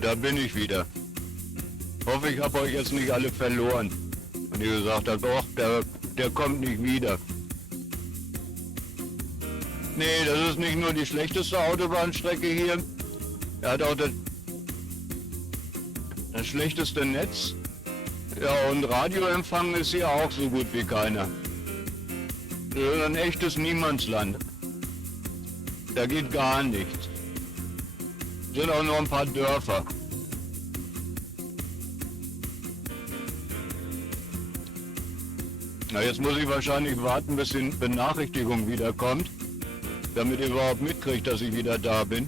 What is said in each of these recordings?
Da bin ich wieder. Hoffe, ich habe euch jetzt nicht alle verloren. Und ihr gesagt habt, doch, der kommt nicht wieder. Nee, das ist nicht nur die schlechteste Autobahnstrecke hier. Er hat auch das schlechteste Netz. Ja, und Radioempfang ist hier auch so gut wie keiner. Das ist ein echtes Niemandsland. Da geht gar nichts. Sind auch nur ein paar Dörfer. Na, jetzt muss ich wahrscheinlich warten, bis die Benachrichtigung wiederkommt, damit ihr überhaupt mitkriegt, dass ich wieder da bin.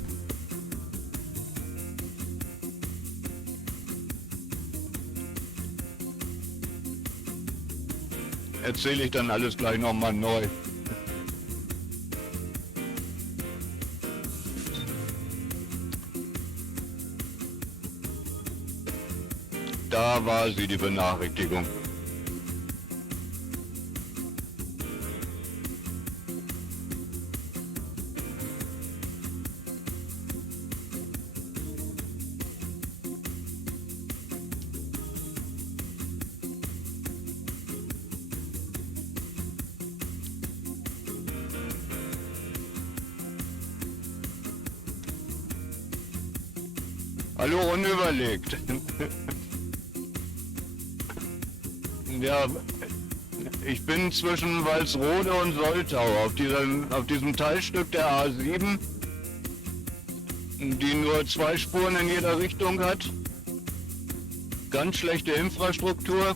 Erzähle ich dann alles gleich nochmal neu. Da war sie, die Benachrichtigung. Hallo, unüberlegt. Ja, ich bin zwischen Walsrode und Soltau auf diesem Teilstück der A7, die nur 2 Spuren in jeder Richtung hat. Ganz schlechte Infrastruktur,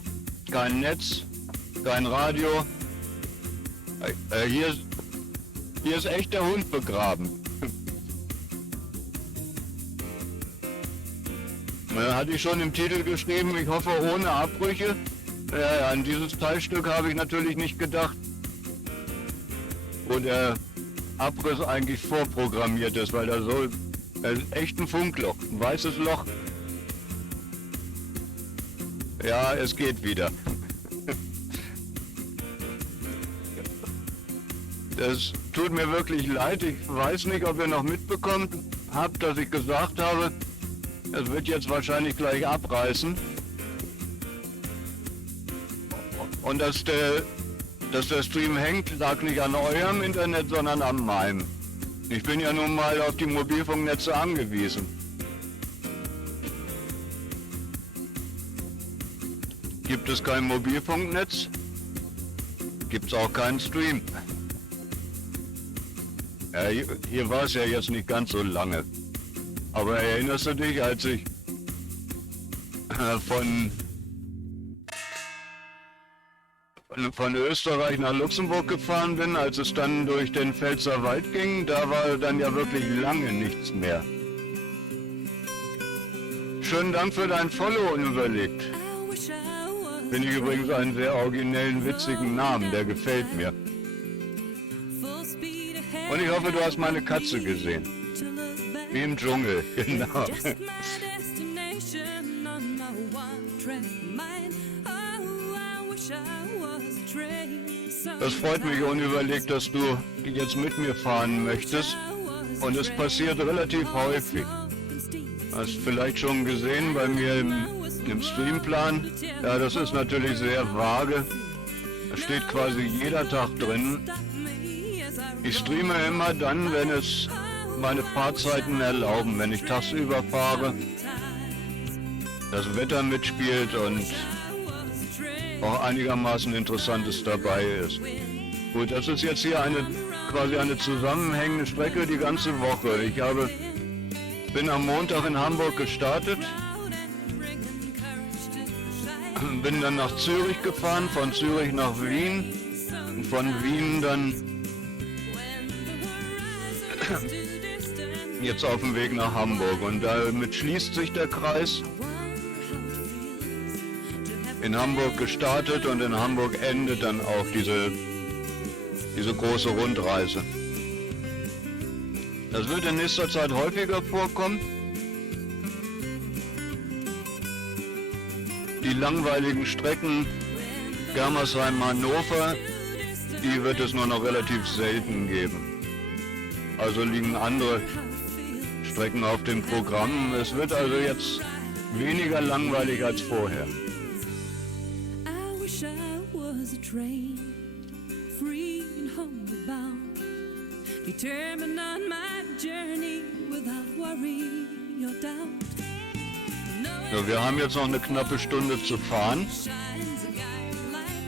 kein Netz, kein Radio. Hier ist echt der Hund begraben. Hatte ich schon im Titel geschrieben, ich hoffe ohne Abbrüche. Ja, an dieses Teilstück habe ich natürlich nicht gedacht, wo der Abriss eigentlich vorprogrammiert ist, weil da so echt ein Funkloch, ein weißes Loch. Ja, es geht wieder. Das tut mir wirklich leid, ich weiß nicht, ob ihr noch mitbekommen habt, dass ich gesagt habe, es wird jetzt wahrscheinlich gleich abreißen. Und dass der Stream hängt, lag nicht an eurem Internet, sondern an meinem. Ich bin ja nun mal auf die Mobilfunknetze angewiesen. Gibt es kein Mobilfunknetz, gibt es auch keinen Stream. Ja, hier war es ja jetzt nicht ganz so lange. Aber erinnerst du dich, als ich von Österreich nach Luxemburg gefahren bin, als es dann durch den Pfälzer Wald ging, da war dann ja wirklich lange nichts mehr. Schönen Dank für dein Follow, unüberlegt. Finde ich übrigens einen sehr originellen, witzigen Namen, der gefällt mir. Und ich hoffe, du hast meine Katze gesehen. Wie im Dschungel, genau. Das freut mich unüberlegt, dass du jetzt mit mir fahren möchtest. Und es passiert relativ häufig. Hast vielleicht schon gesehen bei mir im Streamplan. Ja, das ist natürlich sehr vage. Da steht quasi jeder Tag drin. Ich streame immer dann, wenn es meine Fahrzeiten erlauben, wenn ich tagsüber fahre, das Wetter mitspielt und auch einigermaßen Interessantes dabei ist. Gut, das ist jetzt hier quasi eine zusammenhängende Strecke die ganze Woche. Bin am Montag in Hamburg gestartet, bin dann nach Zürich gefahren, von Zürich nach Wien, von Wien dann jetzt auf dem Weg nach Hamburg und damit schließt sich der Kreis. In Hamburg gestartet und in Hamburg endet dann auch diese große Rundreise. Das wird in nächster Zeit häufiger vorkommen. Die langweiligen Strecken Germersheim-Hannover, die wird es nur noch relativ selten geben. Also liegen andere Strecken auf dem Programm. Es wird also jetzt weniger langweilig als vorher. I wish I was a train, free and homeward bound, determined on my journey without worry or doubt. So, wir haben jetzt noch eine knappe Stunde zu fahren. Shines a guiding light.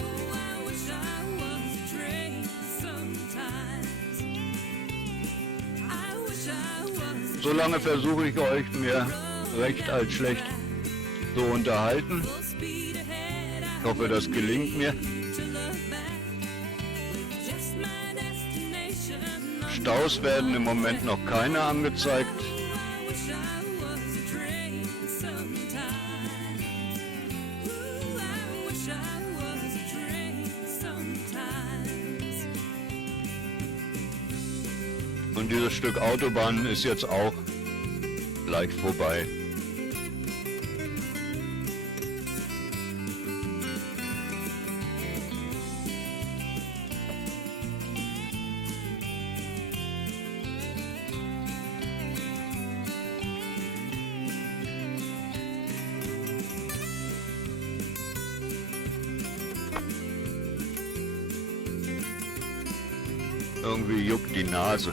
Oh, I wish I was a train sometimes. I wish I was Solange versuche ich euch mir recht als schlecht zu unterhalten. full speed ahead. Ich hoffe, das gelingt mir. To look back, just my destination. Staus werden im Moment noch keine angezeigt. I wish I was a train sometimes. Ooh, I wish I was a train sometimes. Und dieses Stück Autobahn ist jetzt auch gleich vorbei. Irgendwie juckt die Nase.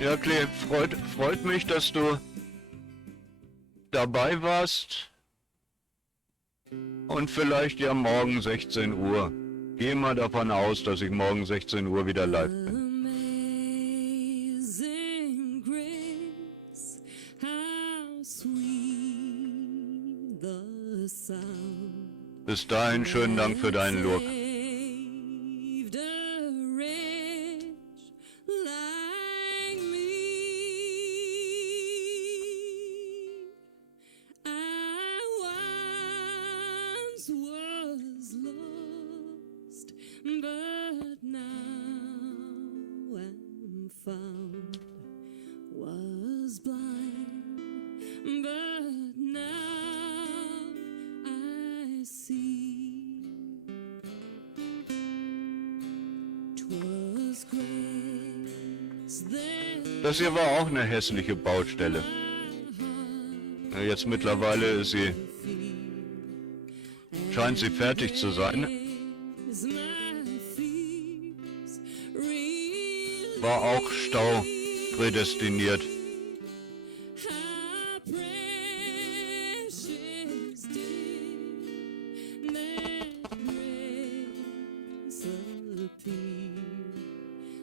Ja, Klee, freut mich, dass du dabei warst. Und vielleicht ja morgen 16 Uhr. Geh mal davon aus, dass ich morgen 16 Uhr wieder live bin. Amazing grace, how sweet the sound. Bis dahin schönen Dank für deinen Look. Saved a wretch like me. I once was lost, but now am found. Was blind, but now I see. 'Twas grace that Das hier war auch eine hässliche Baustelle. Ja, jetzt mittlerweile ist sie, scheint sie fertig zu sein. is my fears real. War auch Stau prädestiniert. How precious did that grace appear.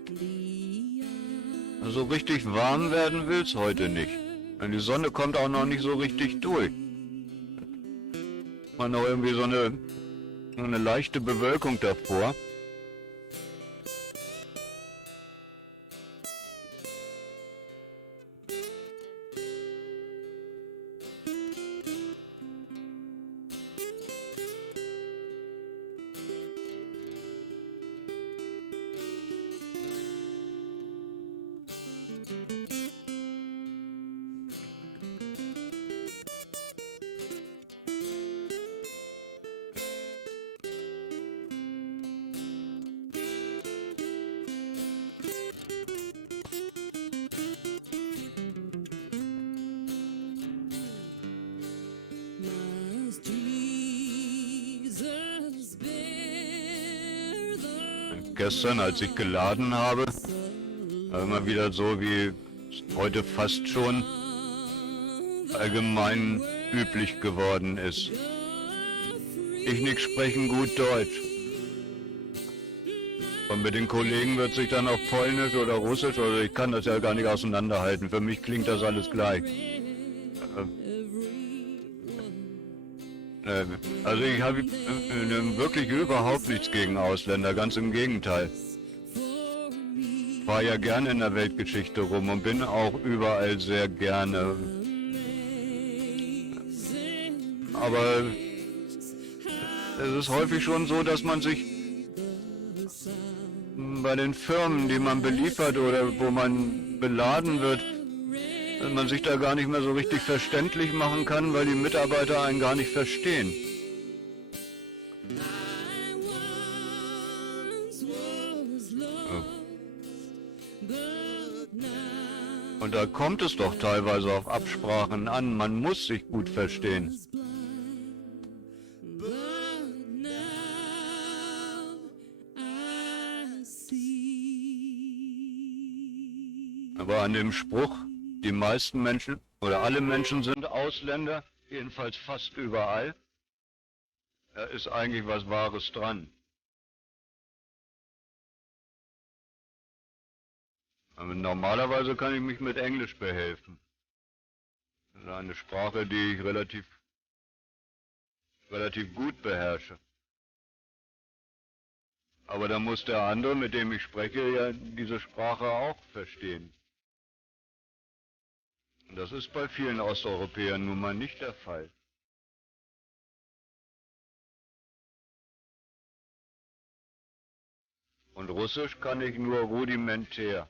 The Also richtig warm werden will's heute nicht. Denn die Sonne kommt auch noch nicht so richtig durch. Man noch irgendwie so eine leichte Bewölkung davor. must Jesus bear the Gestern, als ich geladen habe, war immer wieder so, wie es heute fast schon allgemein üblich geworden ist. Ich nicht sprechen gut Deutsch. Und mit den Kollegen wird sich dann auf Polnisch oder Russisch, oder ich kann das ja gar nicht auseinanderhalten. Für mich klingt das alles gleich. Also ich habe wirklich überhaupt nichts gegen Ausländer, ganz im Gegenteil. Ich fahre ja gerne in der Weltgeschichte rum und bin auch überall sehr gerne. Aber es ist häufig schon so, dass man sich bei den Firmen, die man beliefert oder wo man beladen wird, man sich da gar nicht mehr so richtig verständlich machen kann, weil die Mitarbeiter einen gar nicht verstehen. Und da kommt es doch teilweise auf Absprachen an, man muss sich gut verstehen. Aber an dem Spruch, die meisten Menschen oder alle Menschen sind Ausländer, jedenfalls fast überall, da ist eigentlich was Wahres dran. Aber normalerweise kann ich mich mit Englisch behelfen. Das ist eine Sprache, die ich relativ gut beherrsche. Aber da muss der andere, mit dem ich spreche, ja diese Sprache auch verstehen. Und das ist bei vielen Osteuropäern nun mal nicht der Fall. Und Russisch kann ich nur rudimentär.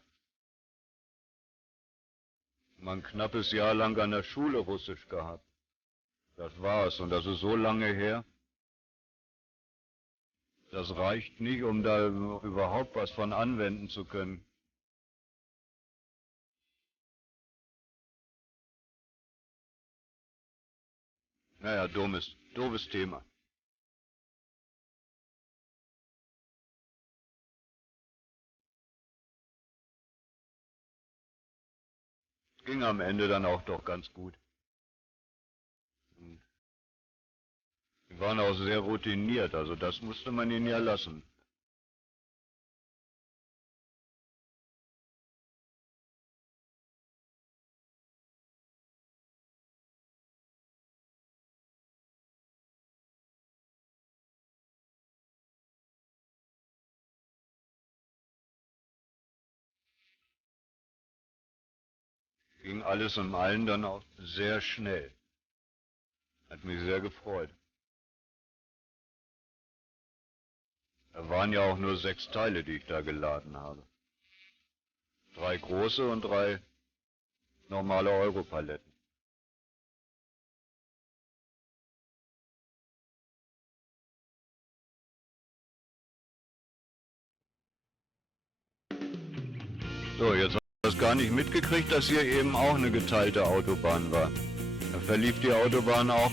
Mal ein knappes Jahr lang an der Schule Russisch gehabt. Das war's, und das ist so lange her. Das reicht nicht, um da überhaupt was von anwenden zu können. Naja, doofes Thema. Ging am Ende dann auch doch ganz gut. Die waren auch sehr routiniert, also das musste man ihnen ja lassen. Ging alles in allem dann auch sehr schnell. Hat mich sehr gefreut. Da waren ja auch nur 6 Teile, die ich da geladen habe. 3 große und 3 normale Europaletten. So, jetzt habe ich das gar nicht mitgekriegt, dass hier eben auch eine geteilte Autobahn war. Da verlief die Autobahn auch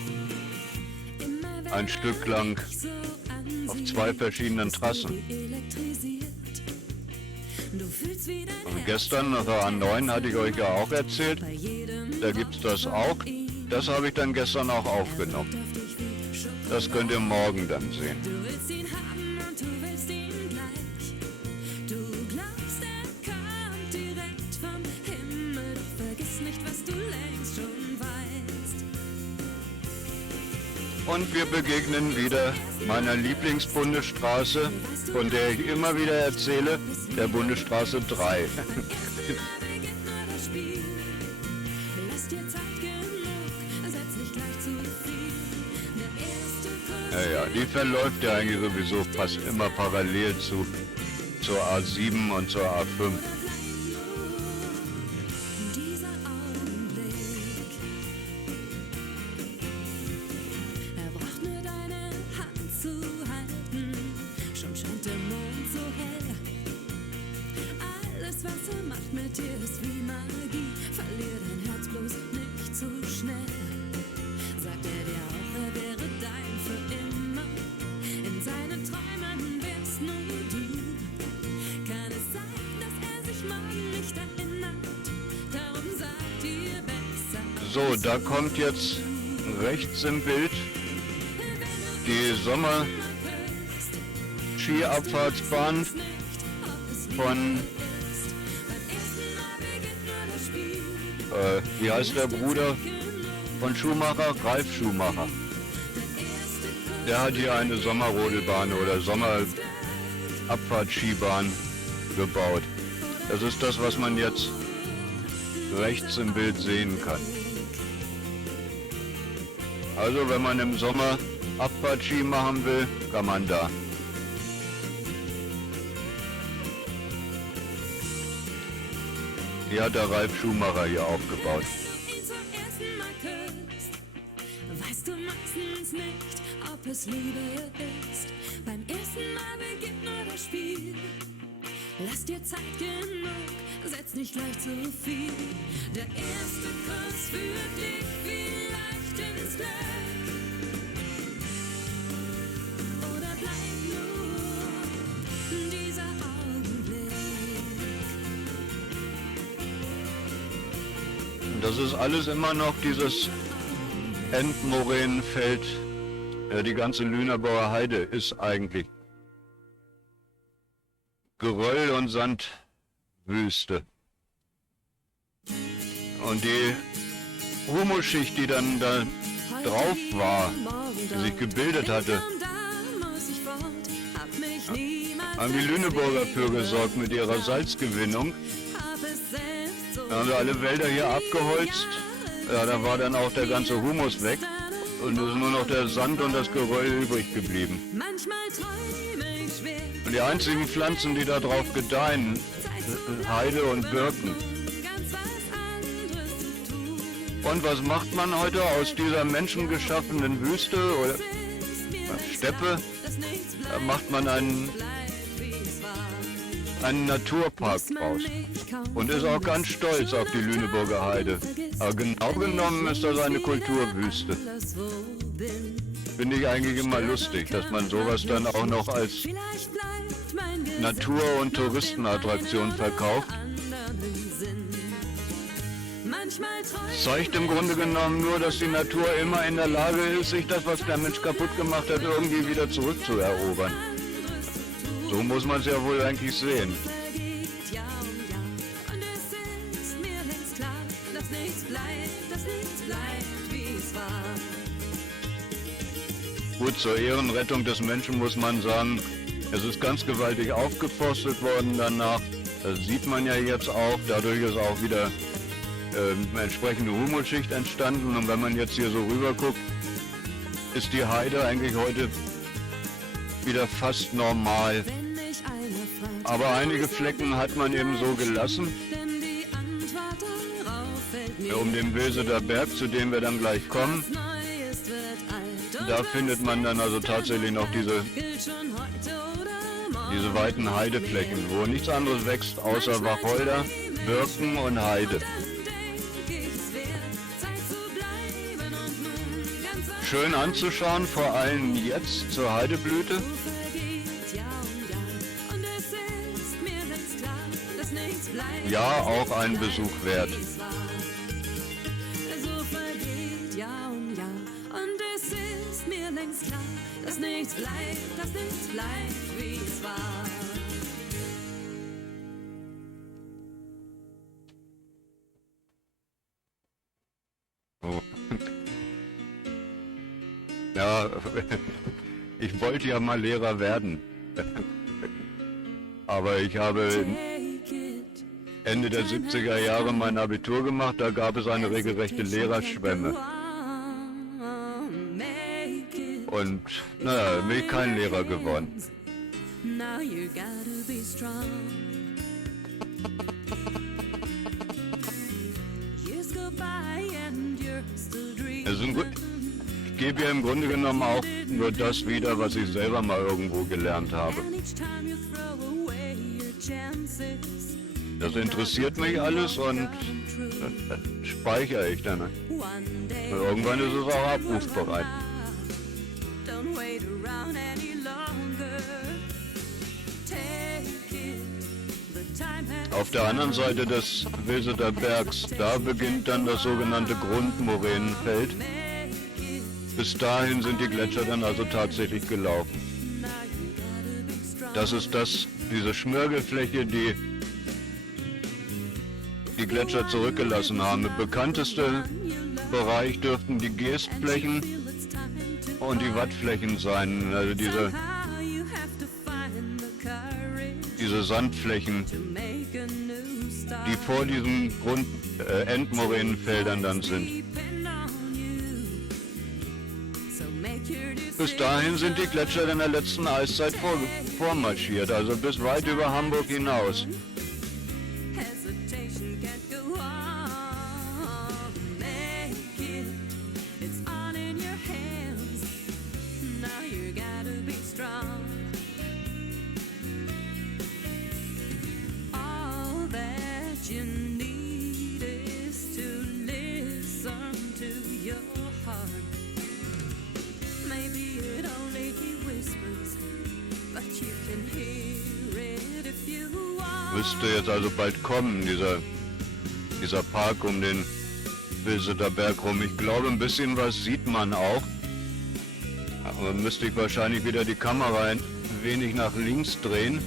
ein Stück lang auf 2 verschiedenen Trassen. Und gestern auf der A9 hatte ich euch ja auch erzählt, da gibt es das auch. Das habe ich dann gestern auch aufgenommen. Das könnt ihr morgen dann sehen. Und wir begegnen wieder meiner Lieblingsbundesstraße, von der ich immer wieder erzähle, der Bundesstraße 3. Naja, die verläuft ja eigentlich sowieso fast immer parallel zur A7 und zur A5. So, da kommt jetzt rechts im Bild die Sommer-Skiabfahrtsbahn von, wie heißt der Bruder von Schumacher? Ralf Schumacher. Der hat hier eine Sommerrodelbahn oder Sommerabfahrtskibahn gebaut. Das ist das, was man jetzt rechts im Bild sehen kann. Also wenn man im Sommer Abfahrtski machen will, kann man da. Die hat der Ralf Schumacher hier aufgebaut. ihn zum ersten Mal küsst, weißt du meistens nicht, ob es Liebe ist. Beim ersten Mal beginnt nur das Spiel. Lass dir Zeit genug, setz nicht gleich zu viel. Der erste Kuss führt dich vielleicht ins Glück. Oder bleibt nur dieser Augenblick. Das ist alles immer noch dieses Endmoränenfeld. Die ganze Lüneburger Heide ist eigentlich Geröll und Sandwüste. Und die Humusschicht, die dann da drauf war, die sich gebildet hatte, haben die Lüneburger für gesorgt mit ihrer Salzgewinnung. Da haben wir alle Wälder hier abgeholzt. Ja, da war dann auch der ganze Humus weg. Und es ist nur noch der Sand und das Geröll übrig geblieben. Und die einzigen Pflanzen, die da drauf gedeihen, sind Heide und Birken. Und was macht man heute aus dieser menschengeschaffenen Wüste oder Steppe? Da macht man einen Naturpark draus. Und ist auch ganz stolz auf die Lüneburger Heide. Aber genau genommen ist das eine Kulturwüste. Finde ich eigentlich immer lustig, dass man sowas dann auch noch als Natur- und Touristenattraktion verkauft. Zeigt im Grunde genommen nur, dass die Natur immer in der Lage ist, sich das, was der Mensch kaputt gemacht hat, irgendwie wieder zurückzuerobern. So muss man es ja wohl eigentlich sehen. Gut, zur Ehrenrettung des Menschen muss man sagen, es ist ganz gewaltig aufgeforstet worden danach. Das sieht man ja jetzt auch. Dadurch ist auch wieder eine entsprechende Humusschicht entstanden. Und wenn man jetzt hier so rüber guckt, ist die Heide eigentlich heute wieder fast normal. Aber einige Flecken hat man eben so gelassen. Um den Wilseder Berg, zu dem wir dann gleich kommen, da findet man dann also tatsächlich noch diese weiten Heideflächen, wo nichts anderes wächst außer Wacholder, Birken und Heide. Schön anzuschauen, vor allem jetzt zur Heideblüte. Ja, auch ein Besuch wert. Dass nichts bleibt, wie es war. Oh. Ja, ich wollte ja mal Lehrer werden. Aber ich habe Ende der 70er Jahre mein Abitur gemacht, da gab es eine regelrechte Lehrerschwemme. Und naja, bin ich kein Lehrer geworden. Ich gebe ja im Grunde genommen auch nur das wieder, was ich selber mal irgendwo gelernt habe. Das interessiert mich alles und das speichere ich dann. Und irgendwann ist es auch abrufbereit. Auf der anderen Seite des Wilseder Bergs, da beginnt dann das sogenannte Grundmoränenfeld. Bis dahin sind die Gletscher dann also tatsächlich gelaufen. Das ist diese Schmirgelfläche, die die Gletscher zurückgelassen haben. Der bekannteste Bereich dürften die Geestflächen und die Wattflächen sein, also diese Sandflächen, die vor diesen Endmoränenfeldern dann sind. Bis dahin sind die Gletscher in der letzten Eiszeit vormarschiert, also bis weit über Hamburg hinaus. you need is to listen to your heart. Maybe it only whispers, but you can hear it if you want. Müsste jetzt also bald kommen, dieser Park um den Wilseter Berg rum. Ich glaube, ein bisschen was sieht man auch. Aber müsste ich wahrscheinlich wieder die Kamera ein wenig nach links drehen.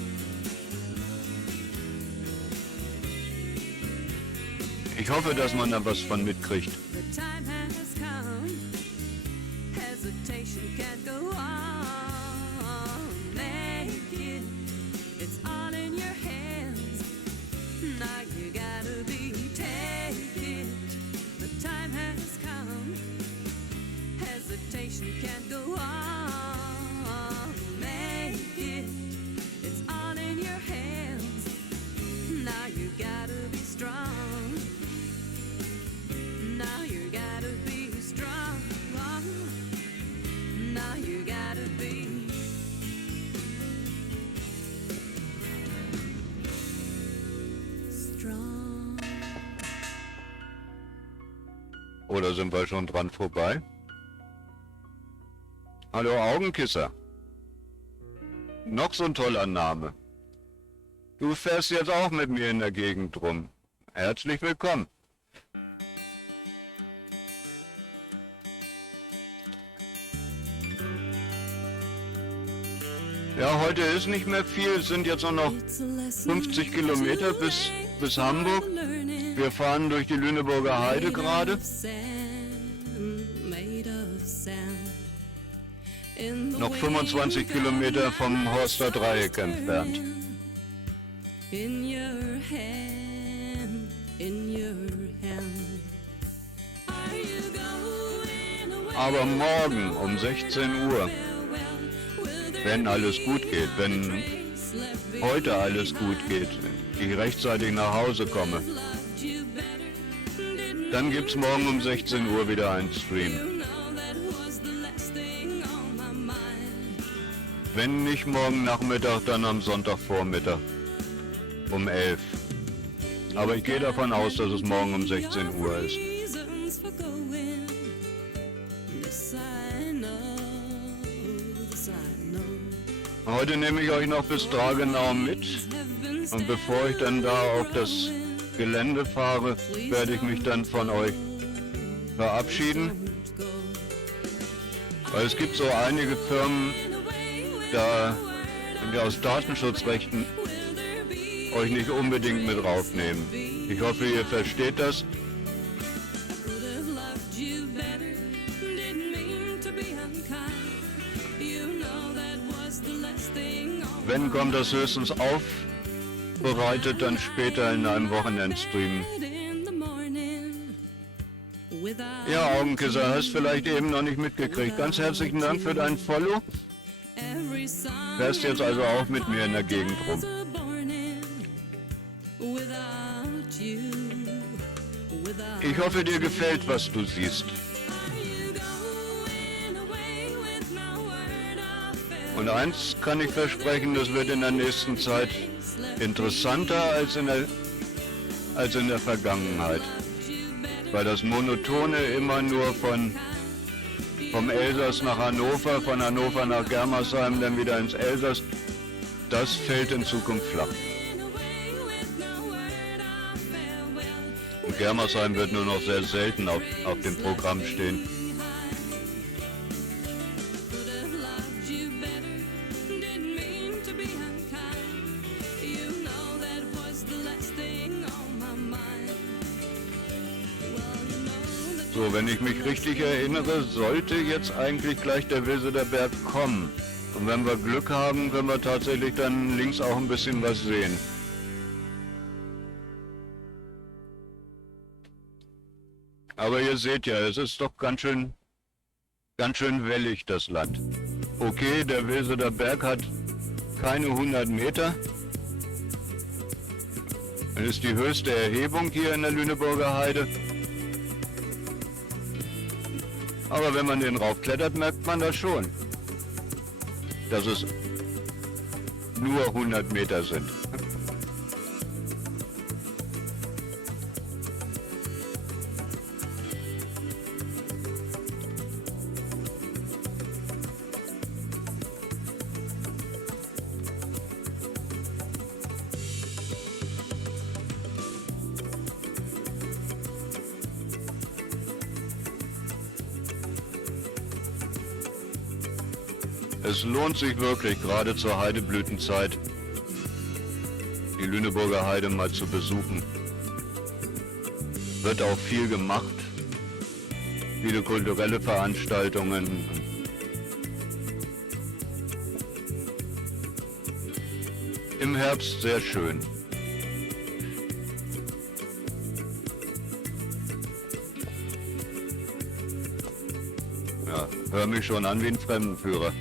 Ich hoffe, dass man da was von mitkriegt. The time has come. Hesitation can't go on. Make it. It's all in your hands. Now you gotta be. Take it. The time has come. Hesitation can't go on. Make it. It's all in your hands. Now you gotta be strong. Now you gotta be strong. Now you gotta be strong. Oder sind wir schon dran vorbei? Hallo Augenkisser. Noch so ein toller Name. Du fährst jetzt auch mit mir in der Gegend rum. Herzlich willkommen. Ja, heute ist nicht mehr viel, es sind jetzt nur noch 50 Kilometer bis Hamburg. Wir fahren durch die Lüneburger Heide gerade. Noch 25 Kilometer vom Horster Dreieck entfernt. Aber morgen um 16 Uhr, wenn alles gut geht, wenn heute alles gut geht, ich rechtzeitig nach Hause komme, dann gibt's morgen um 16 Uhr wieder einen Stream. Wenn nicht morgen Nachmittag, dann am Sonntagvormittag um 11. Aber ich gehe davon aus, dass es morgen um 16 Uhr ist. Heute nehme ich euch noch bis Dragenau mit und bevor ich dann da auf das Gelände fahre, werde ich mich dann von euch verabschieden. Weil es gibt so einige Firmen, die aus Datenschutzrechten euch nicht unbedingt mit raufnehmen. Ich hoffe, ihr versteht das. Wenn, kommt das höchstens aufbereitet, dann später in einem Wochenendstream. Ja, Augenkisser, hast vielleicht eben noch nicht mitgekriegt. Ganz herzlichen Dank für dein Follow. Fährst jetzt also auch mit mir in der Gegend rum. Ich hoffe, dir gefällt, was du siehst. Und eins kann ich versprechen, das wird in der nächsten Zeit interessanter als in der Vergangenheit. Weil das Monotone immer nur vom Elsass nach Hannover, von Hannover nach Germersheim, dann wieder ins Elsass, das fällt in Zukunft flach. Und Germersheim wird nur noch sehr selten auf dem Programm stehen. So, wenn ich mich richtig erinnere, sollte jetzt eigentlich gleich der Wilseter Berg kommen. Und wenn wir Glück haben, können wir tatsächlich dann links auch ein bisschen was sehen. Aber ihr seht ja, es ist doch ganz schön wellig, das Land. Okay, der Wilseter Berg hat keine 100 Meter. Das ist die höchste Erhebung hier in der Lüneburger Heide. Aber wenn man den raufklettert, merkt man das schon, dass es nur 100 Meter sind. Es lohnt sich wirklich, gerade zur Heideblütenzeit, die Lüneburger Heide mal zu besuchen. Wird auch viel gemacht, viele kulturelle Veranstaltungen. Im Herbst sehr schön. Ja, hör mich schon an wie ein Fremdenführer.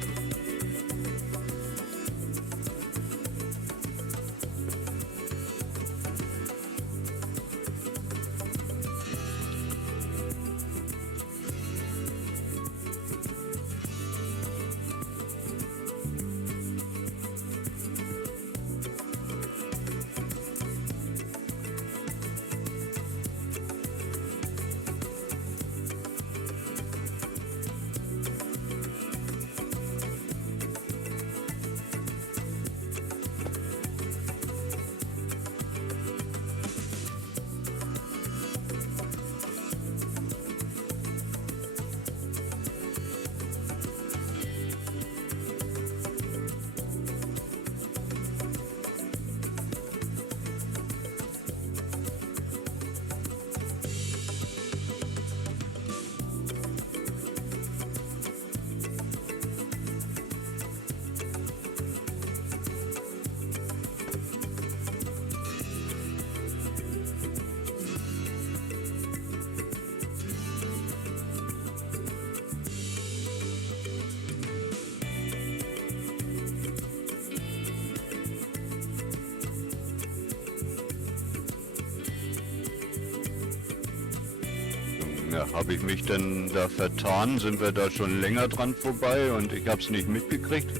Ja, habe ich mich denn da vertan? Sind wir da schon länger dran vorbei und ich habe es nicht mitgekriegt?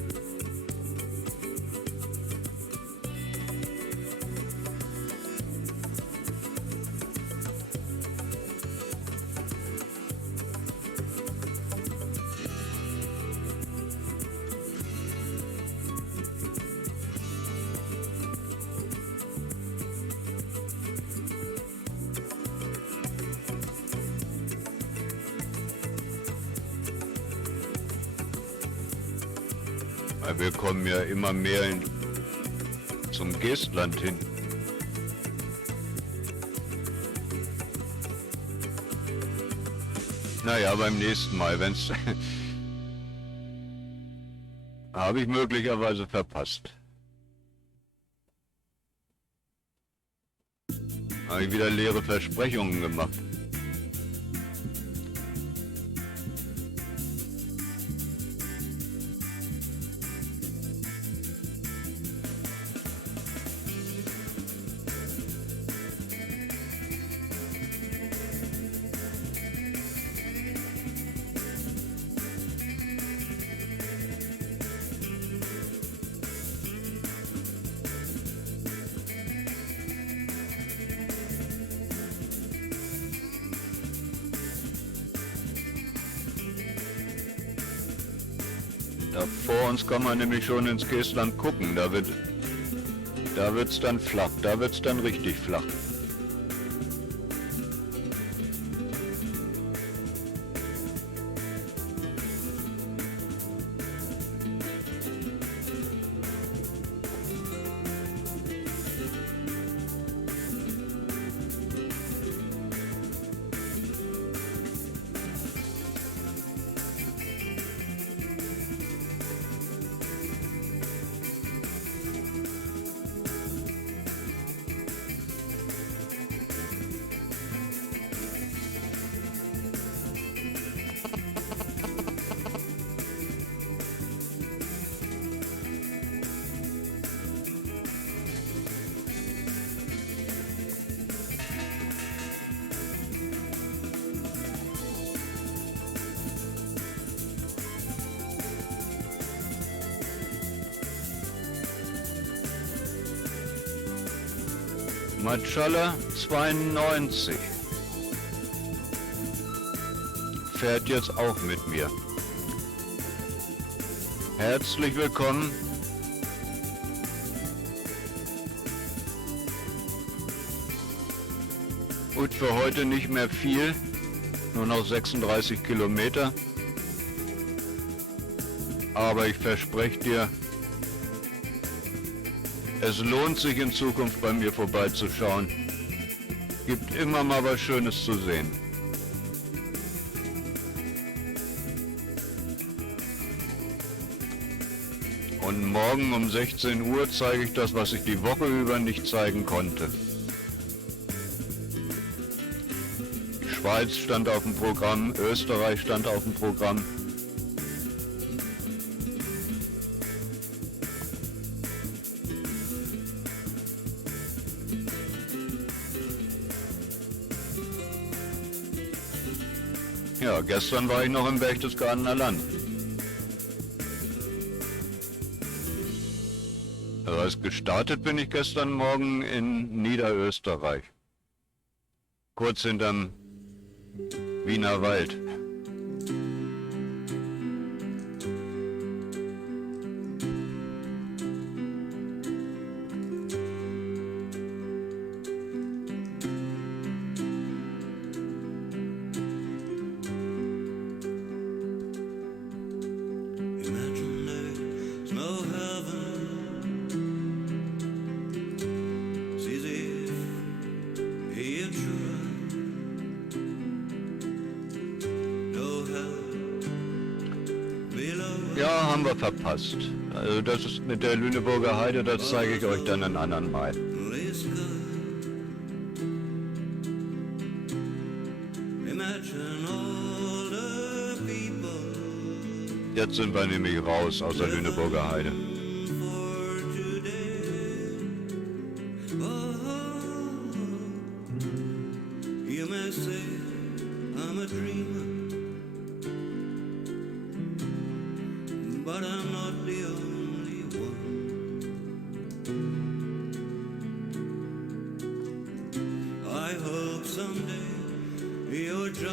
Wir kommen ja immer mehr zum Geestland hin. Naja, beim nächsten Mal, wenn's habe ich möglicherweise verpasst. Habe ich wieder leere Versprechungen gemacht. Da vor uns kann man nämlich schon ins Geestland gucken. Da wird's dann flach, da wird's dann richtig flach. Matschalla 92 fährt jetzt auch mit mir. Herzlich willkommen. Gut, für heute nicht mehr viel, nur noch 36 Kilometer. Aber ich verspreche dir, es lohnt sich in Zukunft bei mir vorbeizuschauen. Gibt immer mal was Schönes zu sehen. Und morgen um 16 Uhr zeige ich das, was ich die Woche über nicht zeigen konnte. Die Schweiz stand auf dem Programm, Österreich stand auf dem Programm. Ja, gestern war ich noch im Berchtesgadener Land. Also gestartet bin ich gestern Morgen in Niederösterreich. Kurz hinterm Wiener Wald. Ja, haben wir verpasst. Also das ist mit der Lüneburger Heide, das zeige ich euch dann ein anderen Mal. Jetzt sind wir nämlich raus aus der Lüneburger Heide.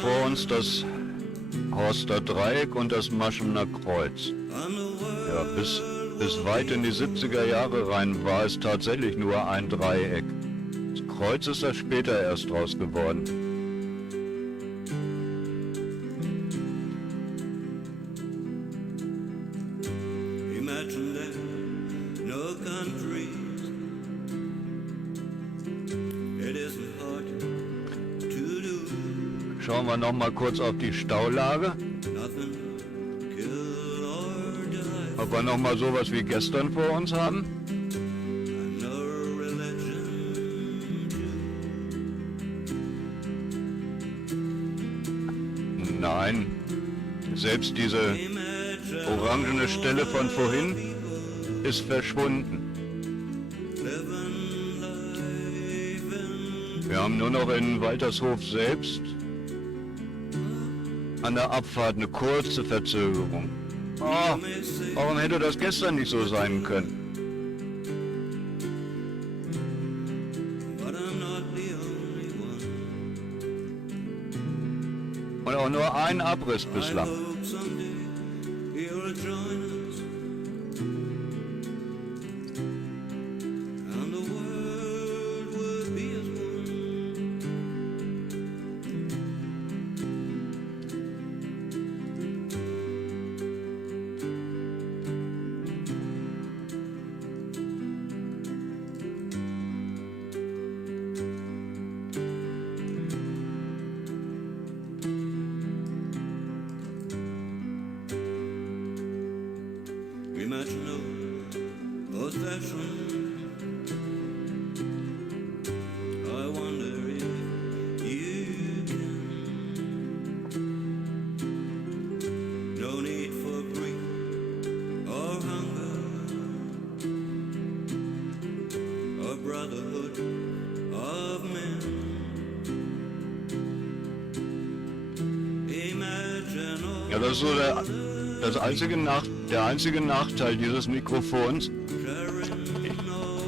Vor uns das Horster Dreieck und das Maschener Kreuz. Ja, bis weit in die 70er Jahre rein war es tatsächlich nur ein Dreieck. Das Kreuz ist da später erst draus geworden. Schauen wir noch mal kurz auf die Staulage. Ob wir noch mal sowas wie gestern vor uns haben. Nein, selbst diese orangene Stelle von vorhin ist verschwunden. Wir haben nur noch in Waltershof selbst an der Abfahrt eine kurze Verzögerung. Oh, warum hätte das gestern nicht so sein können? Und auch nur ein Abriss bislang. Ja, das ist so der einzige Nachteil dieses Mikrofons.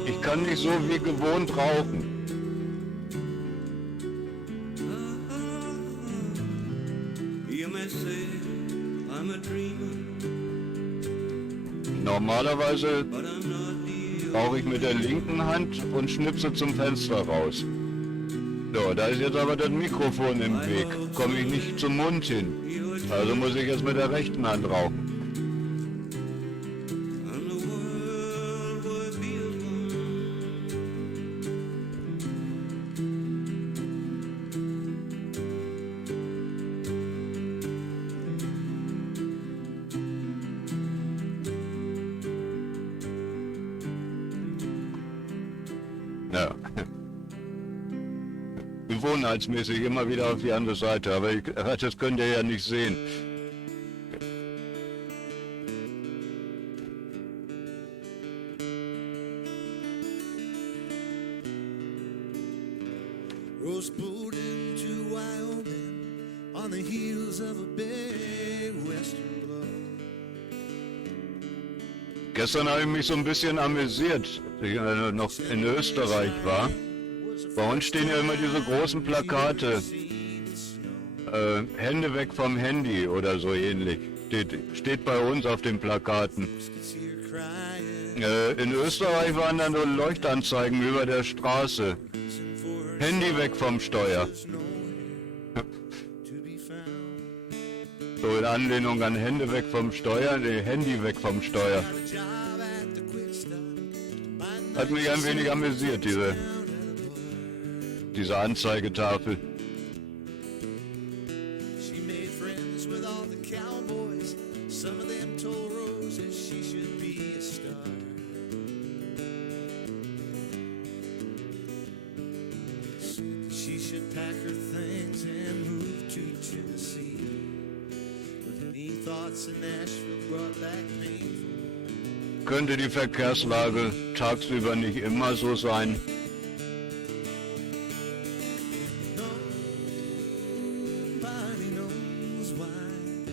Ich kann nicht so wie gewohnt rauchen. Normalerweise rauche ich mit der linken Hand und schnipse zum Fenster raus. So, da ist jetzt aber das Mikrofon im Weg. Komme ich nicht zum Mund hin. Also muss ich jetzt mit der rechten Hand rauchen. gewohnheitsmäßig immer wieder auf die andere Seite, aber das könnt ihr ja nicht sehen. Rose pulled into Wyoming on the heels of a big western blow. Gestern habe ich mich so ein bisschen amüsiert, als ich noch in Österreich war. Bei uns stehen ja immer diese großen Plakate, Hände weg vom Handy oder so ähnlich. Steht bei uns auf den Plakaten. In Österreich waren dann nur Leuchtanzeigen über der Straße. Handy weg vom Steuer. So in Anlehnung an Hände weg vom Steuer, nee, Handy weg vom Steuer. Hat mich ein wenig amüsiert, diese Anzeigetafel. She made friends with all the cowboys. Some of them told Rose that she should be a star. Said that she should pack her things and move to Tennessee. But any thoughts in Nashville brought back painful. Könnte die Verkehrslage tagsüber nicht immer so sein? Nobody knows why.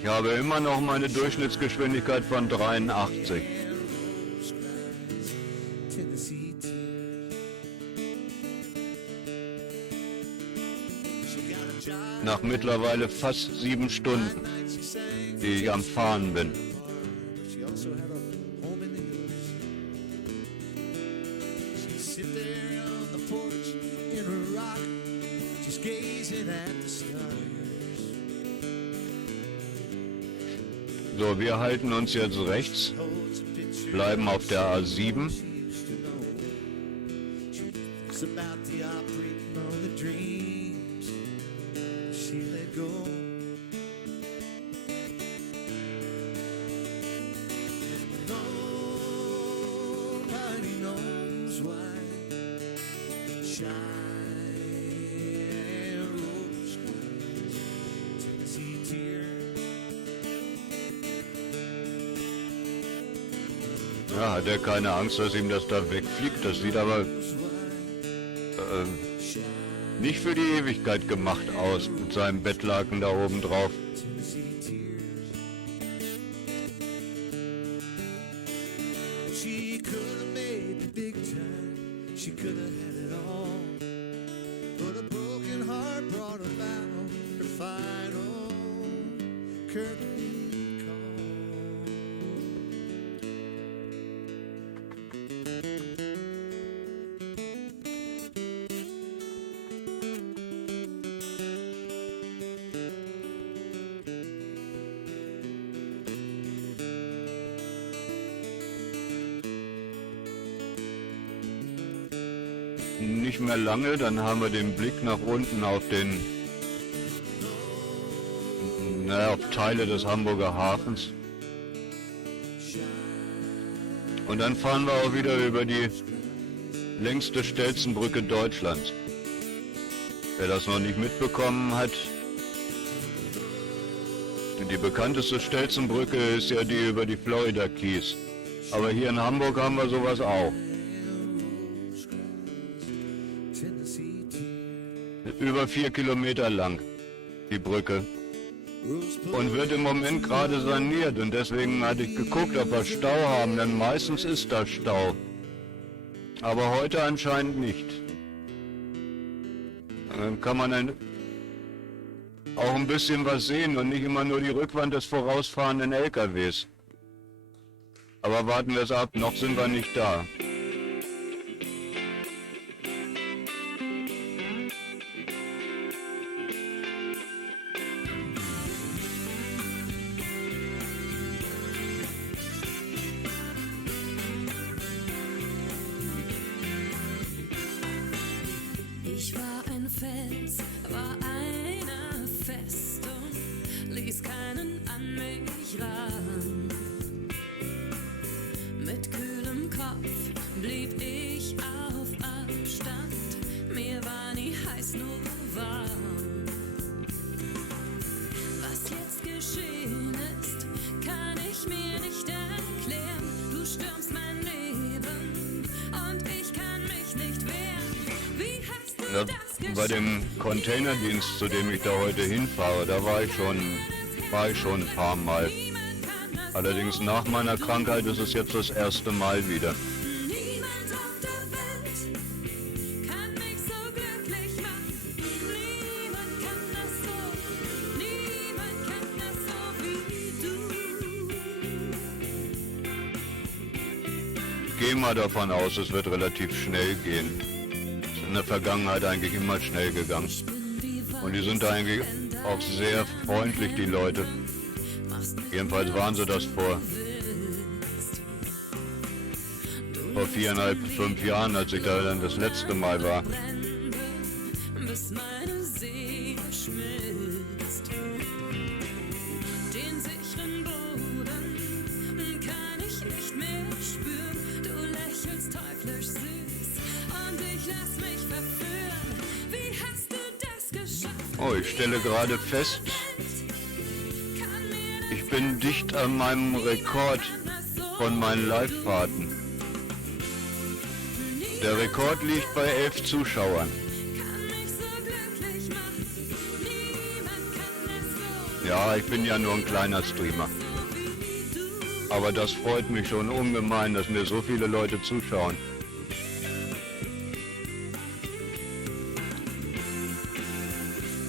Ich habe immer noch meine Durchschnittsgeschwindigkeit von 83. Rose cries Tennessee tears. She got a job. Nach mittlerweile fast 7 Stunden, She sang. die ich am Fahren bin. She also had a home in the hills. She'd sit there on the porch in her rock, just gazing at the stars. So, wir halten uns jetzt rechts, Holds a picture bleiben auf der A7. she used to know. She thinks about the operating on the dreams she let go. Nobody knows why. Shine, rose cries, Tennessee tears. Ja, hat er keine Angst, dass ihm das da wegfliegt? Das sieht aber nicht für die Ewigkeit gemacht aus mit seinem Bettlaken da oben drauf. Tennessee tears. She could have made the big time. She could have had it all. But a broken heart brought about her final curtain call. Nicht mehr lange, dann haben wir den Blick nach unten auf auf Teile des Hamburger Hafens. Und dann fahren wir auch wieder über die längste Stelzenbrücke Deutschlands. Wer das noch nicht mitbekommen hat, die bekannteste Stelzenbrücke ist ja die über die Florida Keys. Aber hier in Hamburg haben wir sowas auch. Tennessee tears. Über 4 Kilometer lang, die Brücke. Und wird im Moment gerade saniert. Und deswegen hatte ich geguckt, ob wir Stau haben, denn meistens ist da Stau. Aber heute anscheinend nicht. Dann kann man dann auch ein bisschen was sehen und nicht immer nur die Rückwand des vorausfahrenden LKWs. Aber warten wir es ab, noch sind wir nicht da. Ich war ein Fels, war eine Festung, ließ keinen an mich ran. Mit kühlem Kopf blieb ich auf Abstand, mir war nie heiß es nur war. Was jetzt geschehen ist, kann ich mir nicht erklären. Du stürmst mein Leben und ich kann mich nicht wehren. Wie hast du Ja, das geschafft? bei dem Containerdienst, zu dem ich da heute hinfahre, da war ich schon ein paar Mal. Niemand kann das Allerdings nach meiner Krankheit ist es jetzt das erste Mal wieder. Niemand auf der Welt kann mich so glücklich machen. Niemand kann das so wie du. Gehe mal davon aus, es wird relativ schnell gehen. Ist in der Vergangenheit eigentlich immer schnell gegangen. Und die sind da eigentlich auch sehr freundlich, die Leute. Jedenfalls waren sie das vor 4,5, 5 Jahren, als ich da dann das letzte Mal war. Bis meine Seele schmilzt. Den sicheren Boden kann ich nicht mehr spüren. Du lächelst teuflisch süß und ich lass mich verführen. Wie hast du das geschafft? Oh, ich stelle gerade fest, Kann mir ich bin dicht an meinem Rekord das so von meinen Live-Fahrten. Der Rekord liegt bei 11 Zuschauern. kann mich so glücklich machen. Niemand kann es so Ja, ich bin ja nur ein kleiner Streamer. wie du. Aber das freut mich schon ungemein, dass mir so viele Leute zuschauen.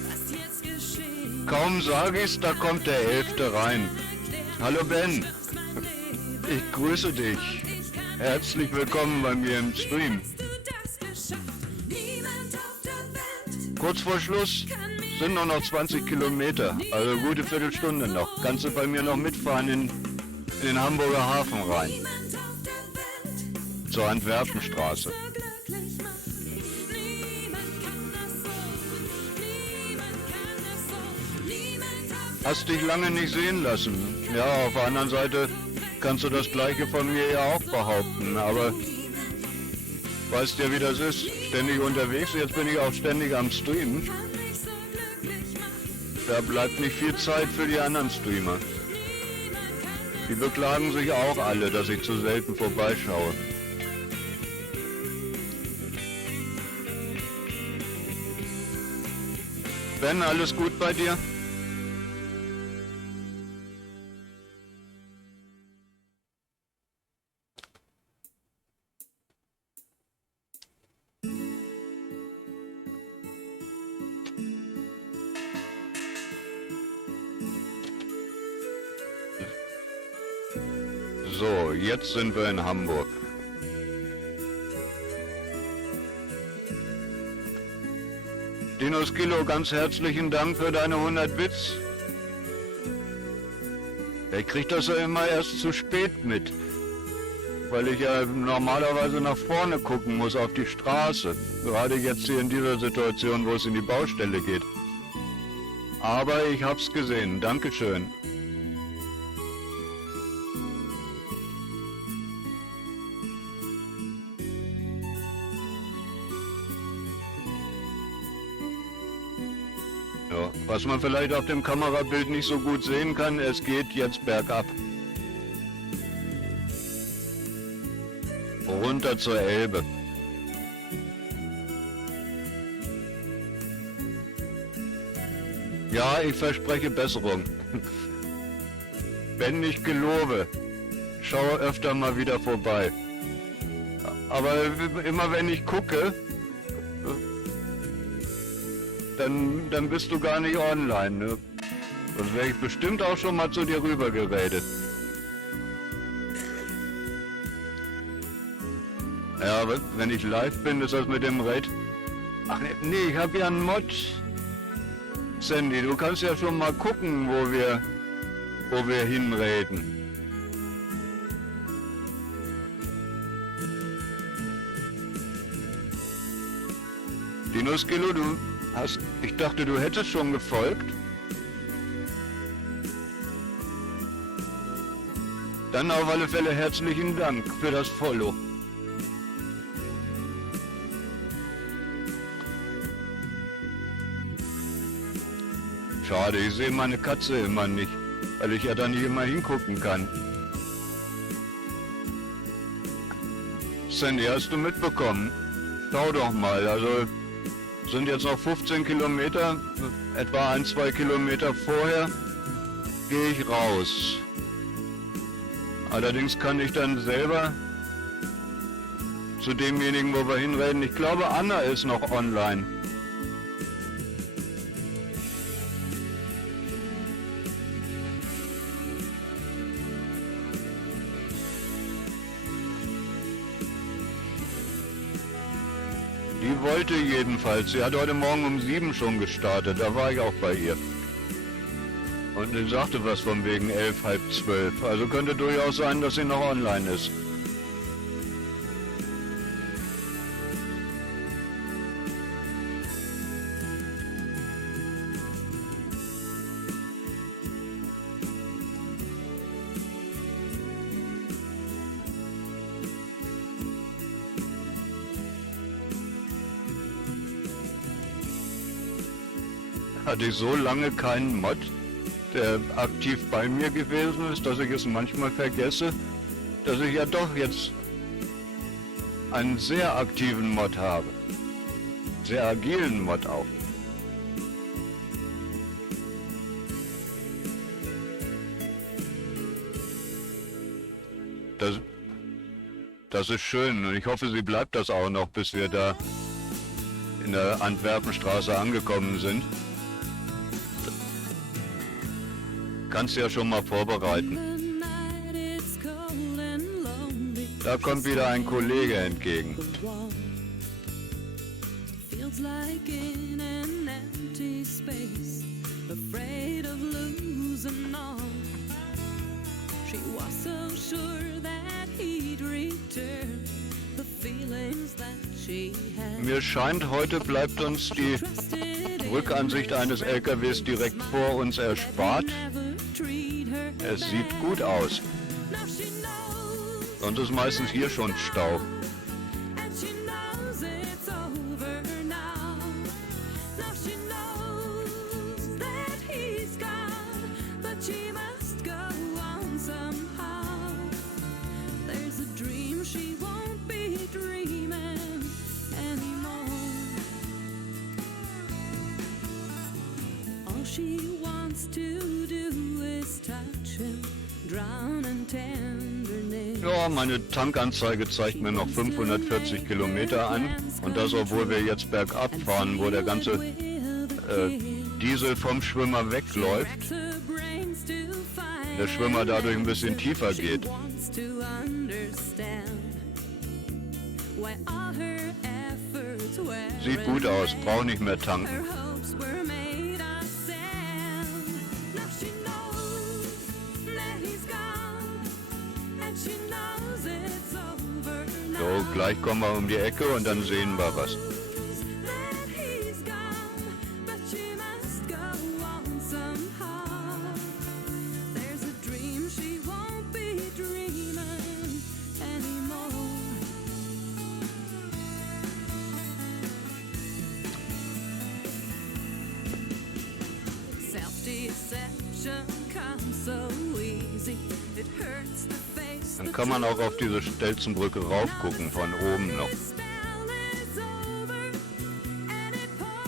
Was jetzt geschehen, Kaum sage ich's, da kommt der 11. rein. Hallo Ben, ich grüße dich. Herzlich willkommen bei mir im Stream. hast du das geschafft? Niemand auf der Welt Kurz vor Schluss sind nur noch 20 Kilometer, also gute Viertelstunde noch. Kannst du bei mir noch mitfahren in den Hamburger Hafen rein, niemand auf der Welt zur Antwerpenstraße. so glücklich machen. Niemand kann das so. Niemand kann das so. Niemand auf Hast dich lange nicht sehen lassen. Ja, auf der anderen Seite kannst du das Gleiche von mir ja auch behaupten, aber weißt ja, wie das ist. Ständig unterwegs, jetzt bin ich auch ständig am Streamen. kann mich so glücklich machen. Da bleibt nicht viel Zeit für die anderen Streamer. Die beklagen sich auch alle, dass ich zu selten vorbeischaue. Ben, alles gut bei dir? So, jetzt sind wir in Hamburg. Dinos Kilo, ganz herzlichen Dank für deine 100 Bits. Ich krieg das ja immer erst zu spät mit, weil ich ja normalerweise nach vorne gucken muss auf die Straße. Gerade jetzt hier in dieser Situation, wo es in die Baustelle geht. Aber ich hab's gesehen. Dankeschön. Ja, was man vielleicht auf dem Kamerabild nicht so gut sehen kann, es geht jetzt bergab. Runter zur Elbe. Ja, ich verspreche Besserung. Wenn ich gelobe, schaue öfter mal wieder vorbei. Aber immer wenn ich gucke, dann bist du gar nicht online, ne? Sonst wäre ich bestimmt auch schon mal zu dir rüber geredet. Ja, aber wenn ich live bin, ist das mit dem Raid. Ach nee, ich habe ja einen Mod. Sandy, du kannst ja schon mal gucken, wo wir hinreden. Dinoskilo, ich dachte, du hättest schon gefolgt. Dann auf alle Fälle herzlichen Dank für das Follow. Schade, ich sehe meine Katze immer nicht, weil ich ja da nicht immer hingucken kann. Sandy, hast du mitbekommen? Schau doch mal, also sind jetzt noch 15 Kilometer, etwa 1-2 Kilometer vorher gehe ich raus. Allerdings kann ich dann selber zu demjenigen, wo wir hinreden. Ich glaube, Anna ist noch online. Die wollte jedenfalls. Sie hat heute Morgen um 7 schon gestartet. Da war ich auch bei ihr. Und sie sagte was von wegen 11, halb 12. Also könnte durchaus sein, dass sie noch online ist. Hatte ich so lange keinen Mod, der aktiv bei mir gewesen ist, dass ich es manchmal vergesse, dass ich ja doch jetzt einen sehr aktiven Mod habe. Sehr agilen Mod auch. Das ist schön und ich hoffe, sie bleibt das auch noch, bis wir da in der Antwerpenstraße angekommen sind. Kannst du ja schon mal vorbereiten. Da kommt wieder ein Kollege entgegen. Mir scheint, heute bleibt uns die Rückansicht eines LKWs direkt vor uns erspart. Es sieht gut aus. Sonst ist meistens hier schon Stau. Ja, meine Tankanzeige zeigt mir noch 540 Kilometer an und das, obwohl wir jetzt bergab fahren, wo der ganze Diesel vom Schwimmer wegläuft. Der Schwimmer dadurch ein bisschen tiefer geht. Sieht gut aus, braucht nicht mehr tanken. So, gleich kommen wir um die Ecke und dann sehen wir was. Dann kann man auch auf diese Stelzenbrücke raufgucken, von oben noch.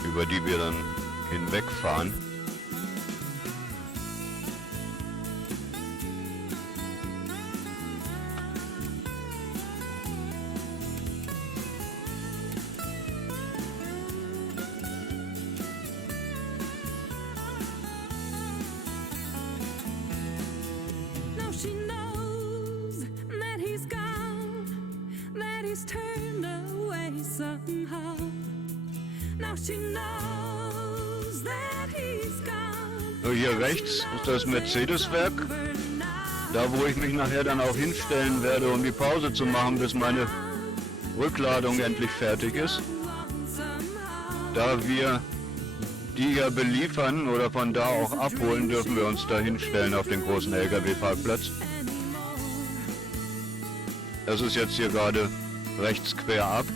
Über die wir dann hinwegfahren. So, hier rechts ist das Mercedes-Werk, da wo ich mich nachher dann auch hinstellen werde, um die Pause zu machen, bis meine Rückladung endlich fertig ist. Da wir die ja beliefern oder von da auch abholen, dürfen wir uns da hinstellen auf den großen LKW-Parkplatz. Das ist jetzt hier gerade rechts quer ab.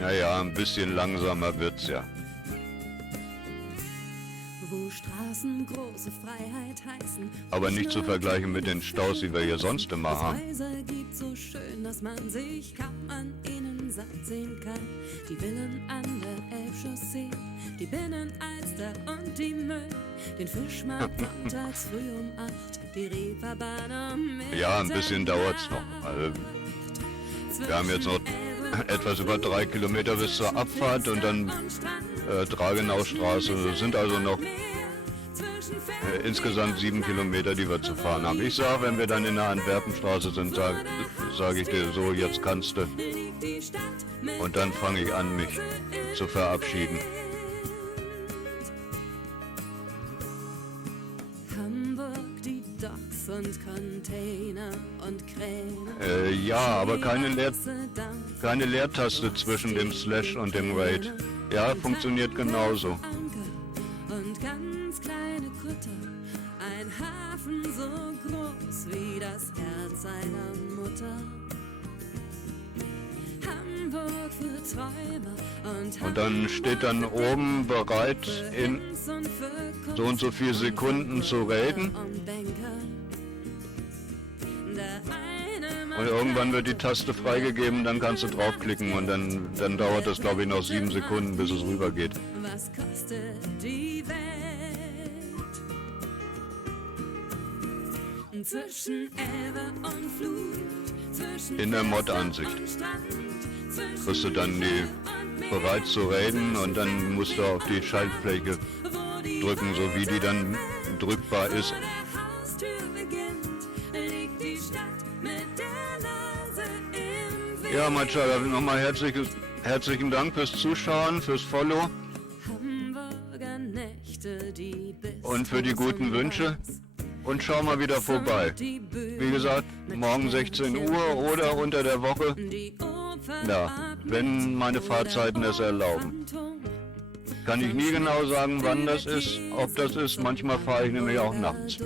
Naja, ein bisschen langsamer wird's ja. Wo Straßen große Freiheit heißen. Aber nicht zu vergleichen mit den Staus, die wir hier sonst immer haben. Häuser gibt so schön, dass man sich kaum an ihnen satt sehen kann. Die Villen an der Elbchaussee, die Binnenalster und die Möll. Den Fischmarkt montags früh um 8, die Reeperbahn am Mittag. Ja, ein bisschen dauert's noch. Also, wir haben jetzt noch etwas über 3 Kilometer bis zur Abfahrt und dann Dragenaustraße. Das sind also noch insgesamt 7 Kilometer, die wir zu fahren haben. Ich sage, wenn wir dann in der Antwerpenstraße sind, sage ich dir so, jetzt kannst du. Und dann fange ich an, mich zu verabschieden. Hamburg, die Docks und Container und Kräne. Ja, aber keine Leertaste zwischen dem Slash und dem Raid. Ja, funktioniert genauso. Und ganz kleine Kutter, ein Hafen so groß wie das Herz einer Mutter. Hamburg für Träumer Und dann steht dann oben bereit, in so und so viel Sekunden zu raiden. Und irgendwann wird die Taste freigegeben, dann kannst du draufklicken und dann dauert das, glaube ich, noch 7 Sekunden, bis es rübergeht. Was kostet die Welt? Zwischen Elbe und Flut, zwischen In der Mod-Ansicht kriegst du dann die bereit zu raiden und dann musst du auf die Schaltfläche drücken, so wie die dann drückbar ist. Ja, Matschala, nochmal herzlichen Dank fürs Zuschauen, fürs Follow und für die guten Wünsche. Und schau mal wieder vorbei. Wie gesagt, morgen 16 Uhr oder unter der Woche. Ja, wenn meine Fahrzeiten es erlauben. Kann ich nie genau sagen, wann das ist, ob das ist. Manchmal fahre ich nämlich auch nachts.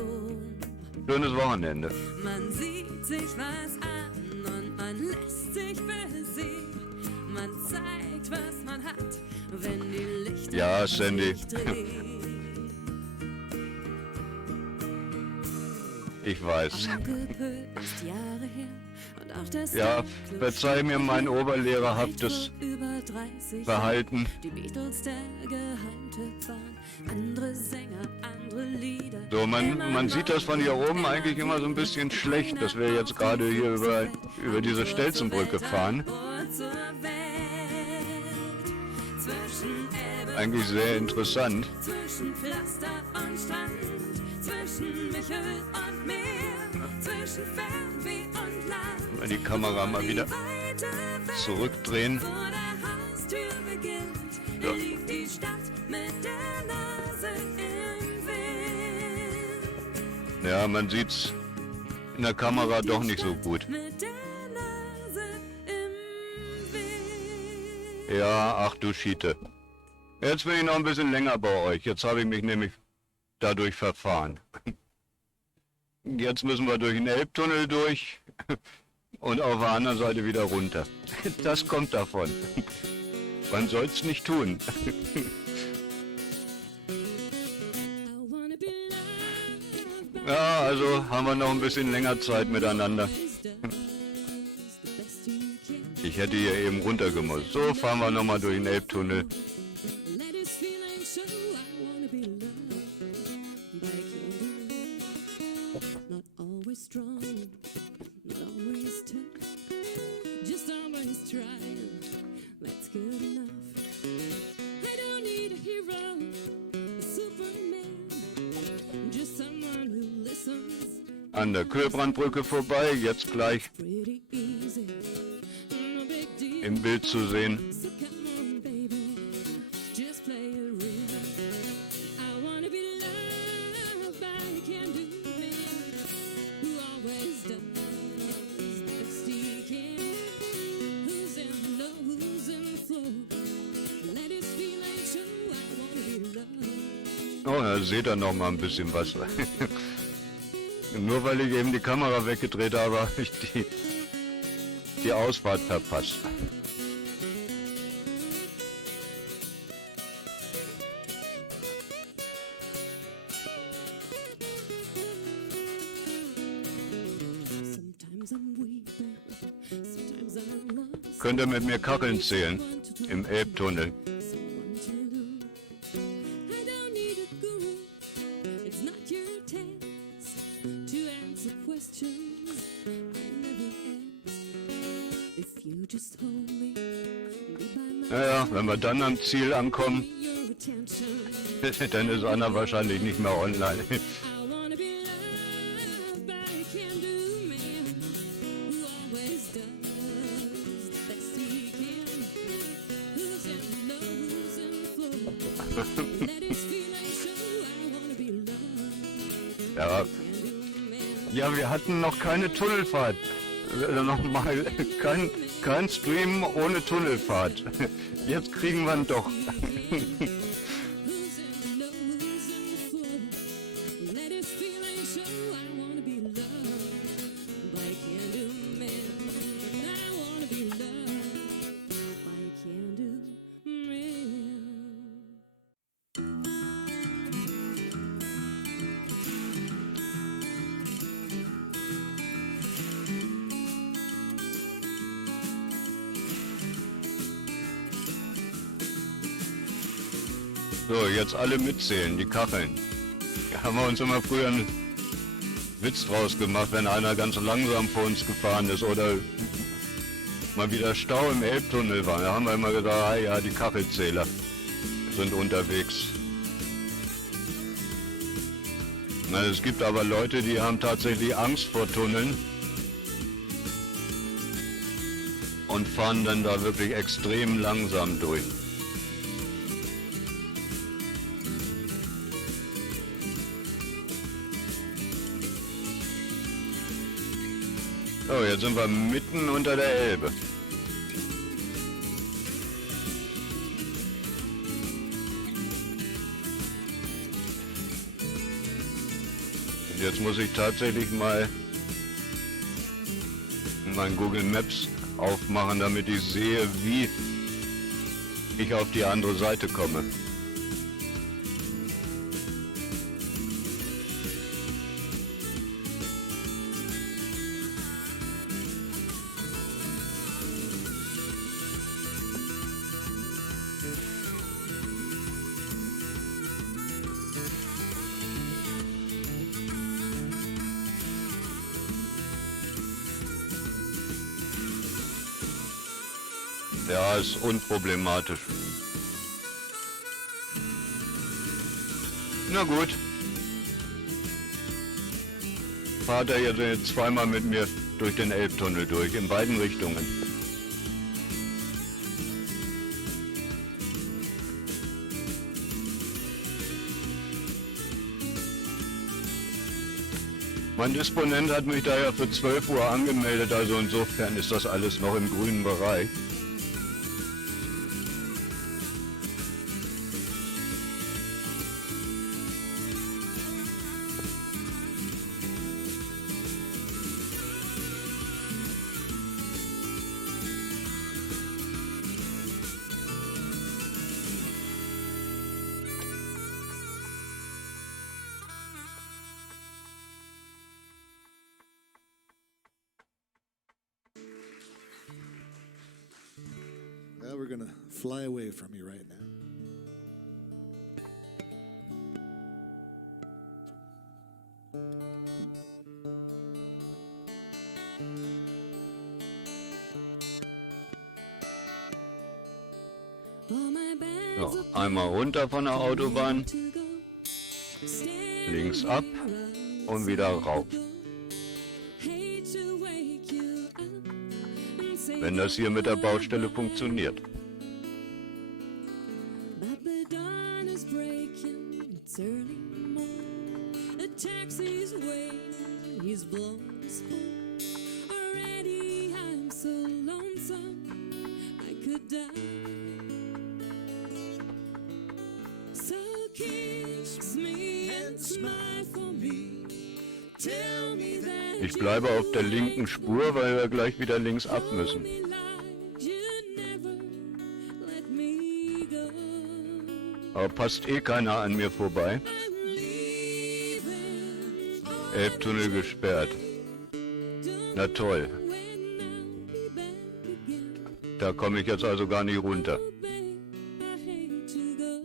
Schönes Wochenende. Man sieht sich was an und man lässt sich besiegen. Man zeigt, was man hat, wenn die Lichter Ja, Sandy. sich drehen. Ich weiß. Angepöst Jahre her und auch das Ja, dunkle verzeih mir mein oberlehrerhaftes über 30 Verhalten. Die Beatles, der Geheimtipp waren, andere Sänger, andere Lieder. So, man sieht das von hier oben eigentlich immer so ein bisschen schlecht, dass wir jetzt gerade hier über diese Stelzenbrücke fahren. Eigentlich sehr interessant. Zwischen Pflaster und Strand, zwischen Michel und Meer, zwischen Fernweh und Land. Mal die Kamera mal wieder zurückdrehen. Vor der Haustür beginnt, Ja. liegt die Stadt mit der Nase im Wind. Ja, man sieht's in der Kamera doch nicht so gut. Mit der Nase im Wind. Ja, ach du Schiete. Jetzt bin ich noch ein bisschen länger bei euch. Jetzt habe ich mich nämlich dadurch verfahren. Jetzt müssen wir durch den Elbtunnel durch und auf der anderen Seite wieder runter. Das kommt davon. Man soll's nicht tun. I wanna be loved by Ja, also haben wir noch ein bisschen länger Zeit miteinander. the best you can. Ich hätte hier eben runtergemusst. So, fahren wir nochmal durch den Elbtunnel. Let this feeling show I wanna be loved by candle. Not always strong, not always tough, just always trying. That's good enough. I don't need a hero, a Superman, just someone who listens. An der Kühlbrandbrücke vorbei, jetzt gleich Pretty easy, no big deal. im Bild zu sehen. So come on, baby, just play it real. I wanna be loved by a can-do man who always does the best he can. Who's in the low, who's in the flow. Let his feeling show. I wanna be loved. Oh, da seht ihr noch mal ein bisschen was. Nur weil ich eben die Kamera weggedreht habe, habe ich die Ausfahrt verpasst. Könnt ihr mit mir Kacheln zählen? Im Elbtunnel. I don't need a guru. It's not your task to answer questions I never asked. If you just hold me, be by my Naja, wenn wir dann am Ziel ankommen, your attention. dann ist Anna wahrscheinlich nicht mehr online. I wanna be loved by a can-do man who always does the best he can. Who's in love, who's in flow. Let his feelings show. I wanna be loved. Ja, Can-do man. ja, wir hatten noch keine Tunnelfahrt. Nochmal, kein Stream ohne Tunnelfahrt. Jetzt kriegen wir ihn doch. Who's in love, who's in flow. Let his feelings show. I wanna be loved by a can-do man. I wanna be loved by a can-do man. So, jetzt alle mitzählen, die Kacheln. Da haben wir uns immer früher einen Witz draus gemacht, wenn einer ganz langsam vor uns gefahren ist oder mal wieder Stau im Elbtunnel war. Da haben wir immer gesagt, ah ja, die Kachelzähler sind unterwegs. Na, es gibt aber Leute, die haben tatsächlich Angst vor Tunneln und fahren dann da wirklich extrem langsam durch. So, jetzt sind wir mitten unter der Elbe. Und jetzt muss ich tatsächlich mal mein Google Maps aufmachen, damit ich sehe, wie ich auf die andere Seite komme. Ja, ist unproblematisch. Na gut. Fahrt er jetzt zweimal mit mir durch den Elbtunnel durch, in beiden Richtungen. Mein Disponent hat mich daher für 12 Uhr angemeldet, also insofern ist das alles noch im grünen Bereich. Well, we're gonna fly away from you right now. All my bags So, are einmal runter von der Autobahn, to go. Standing links ab around und wieder rauf. hate to wake you up and say Wenn das hier mit der Baustelle funktioniert. but the dawn is breaking, it's early morning. The taxi's waiting, he's blown his horn. Already I'm so lonesome, I could die. So kiss me and smile for me. Tell me that Ich bleibe auf der linken Spur, weil wir gleich wieder links ab müssen. you lied, you'd never let me go. Aber passt eh keiner an mir vorbei. I'm leaving Elbtunnel gesperrt. Na toll. when I'll be back again. Da komme ich jetzt also gar nicht runter. Oh, babe, I hate to go.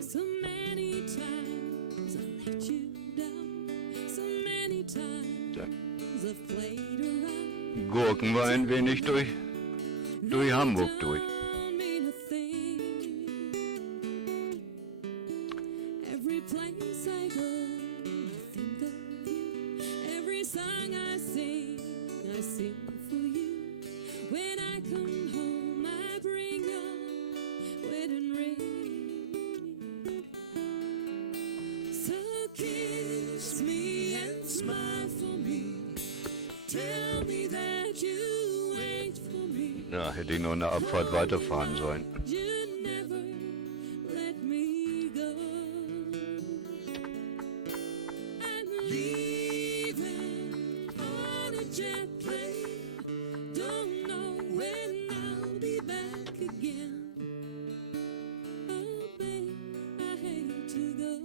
So many times I let you down. So many times I've played around. Gurken wir ein wenig durch Hamburg durch. Don't mean a thing. Every place I go, I think of you. Every song I sing for you. When I come home, I bring your wedding ring. So kiss me and smile for me. Tell me that you wait for me. Ja, hätte ich noch eine Abfahrt weiterfahren sollen. You never let me go. I'm leaving on a jet plane. Don't know when I'll be back again. Oh, babe, I hate to go.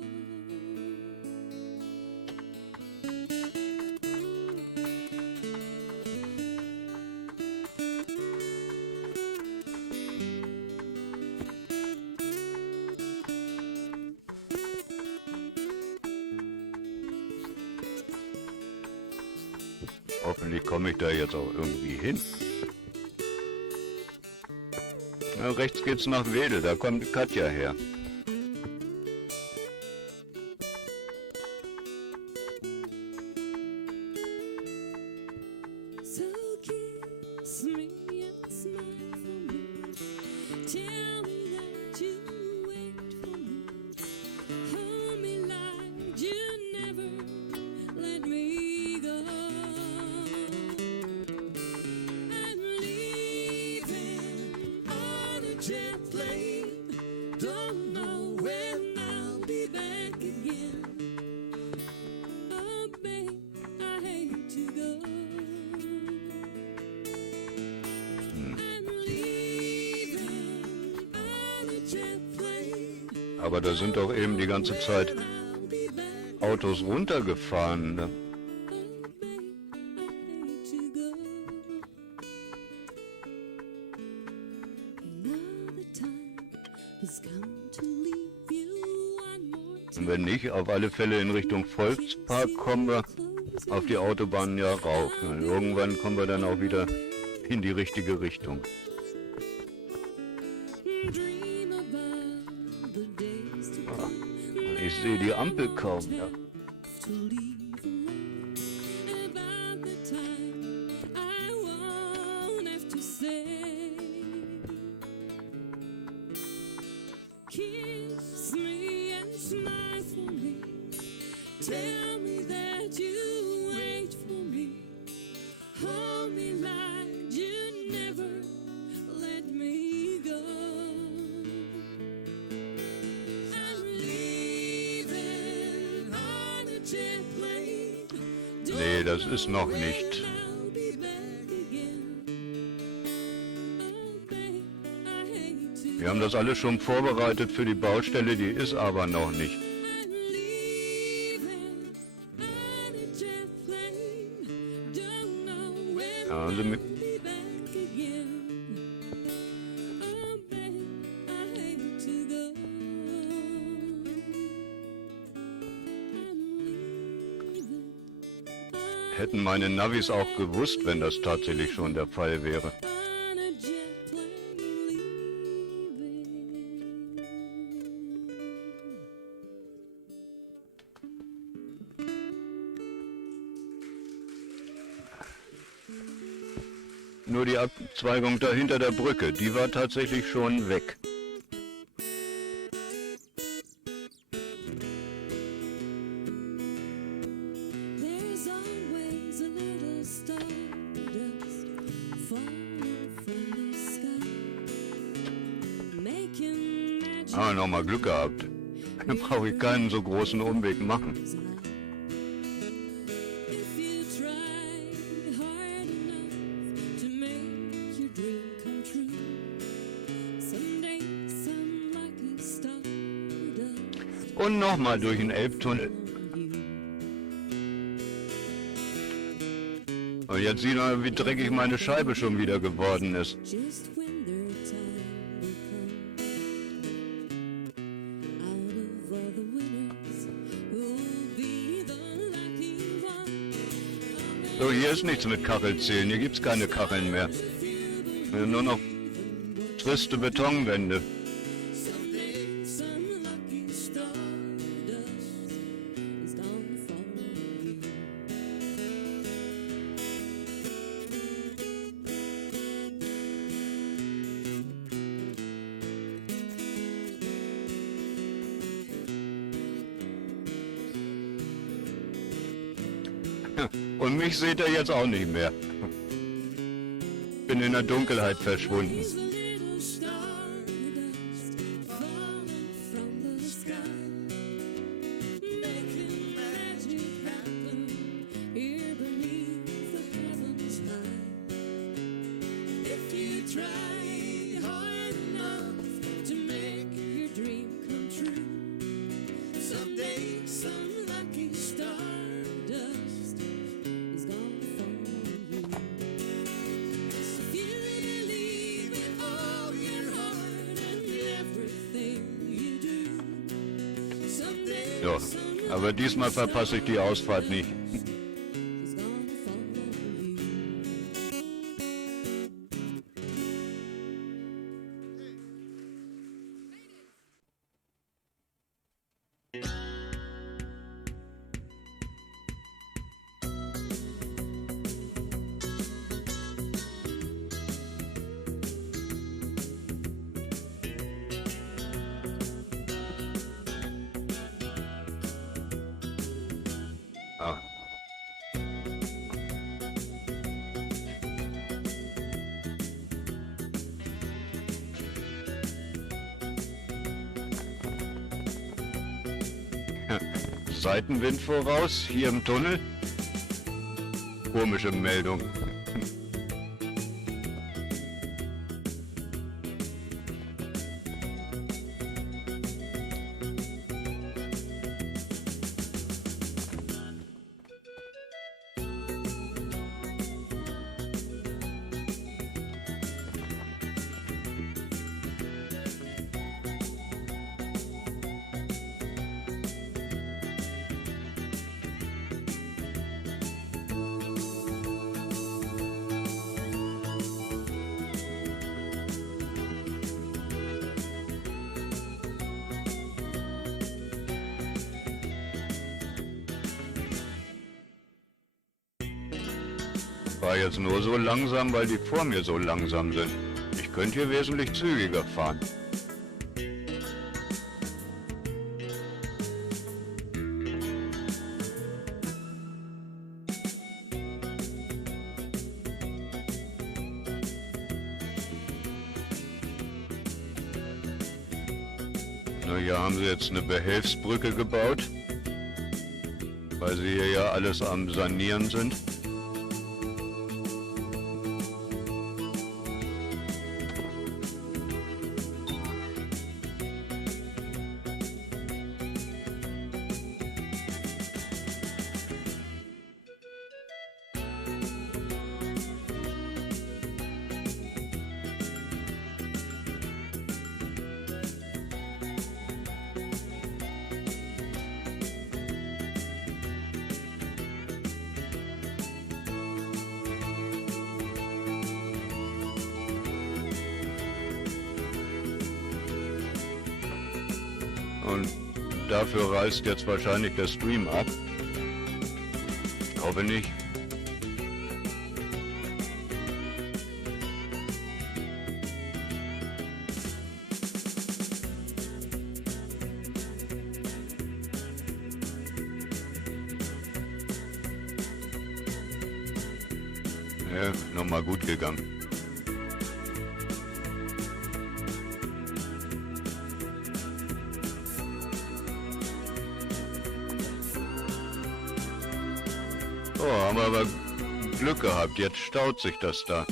Hoffentlich komme ich da jetzt auch irgendwie hin. Na, rechts geht's nach Wedel, da kommt Katja her. So kiss me and smile for me. Tell me that you wait for me. Hold me like you never let me go. I'm leaving on a jet plane. Don't know when I'll be back again. Oh, babe, I hate to go. I'm leaving on a jet plane. Aber da sind doch eben die ganze Zeit I'll be back. Autos runtergefahren. Ne? Oh, babe, I hate to go. Now the time has come to leave you one more Und time. wenn nicht, auf alle Fälle in Richtung Volkspark kommen wir auf die Autobahn ja rauf. Und irgendwann kommen wir dann auch wieder in die richtige Richtung. Dream about the days to Ah, come. ich sehe die Ampel kaum. Ja. To leave alone. About the time I won't have to say. Kiss me and smile for me. Tell me that you wait for me. Hold me like you never let me go. I'm leaving on a jet plane. Nee, das ist noch nicht. I'll be back again. Oh, babe, I hate to Wir haben das alles schon vorbereitet für die Baustelle, die ist aber noch nicht. I'm leaving on a jet plane. Don't know when Ja, also I'll mit, be back again. Oh, babe, I hate to go. I'm leaving hätten meine Navis auch gewusst, wenn das tatsächlich schon der Fall wäre. on a jet plane leaving. Nur die Abzweigung da hinter der Brücke, die war tatsächlich schon weg. There's always a little stardust falling from the sky, making magic. Ah, nochmal Glück gehabt. Dann brauche ich keinen so großen Umweg machen. If you try hard enough to make your dream come true, someday some lucky stardust Und nochmal durch den Elbtunnel. on you. Und jetzt sieh mal, wie dreckig meine Scheibe schon wieder geworden ist. Just when their time will come, out of all the winners, who'll be the lucky one? So, hier ist nichts mit Kachelzählen. Hier gibt's keine Kacheln mehr. Nur noch triste Betonwände. Someday, some lucky stardust is gonna follow you. Und mich seht ihr jetzt auch nicht mehr. Bin in der Dunkelheit verschwunden. He's a little stardust falling from the sky, making magic happen here beneath the heavens high. If you try hard enough to make your dream come true, someday some lucky stardust is gonna follow you. If you believe with all your heart and everything you do, someday Ja, aber diesmal verpasse ich die Ausfahrt nicht. is gonna follow you. Ah. Seitenwind voraus, hier im Tunnel. Komische Meldung. War jetzt nur so langsam, weil die vor mir so langsam sind. Ich könnte hier wesentlich zügiger fahren. Na, hier haben sie jetzt eine Behelfsbrücke gebaut, weil sie hier ja alles am Sanieren sind. Und dafür reißt jetzt wahrscheinlich der Stream ab. Ich hoffe nicht. Ja, nochmal gut gegangen. Oh, haben wir aber Glück gehabt. Jetzt staut sich das da.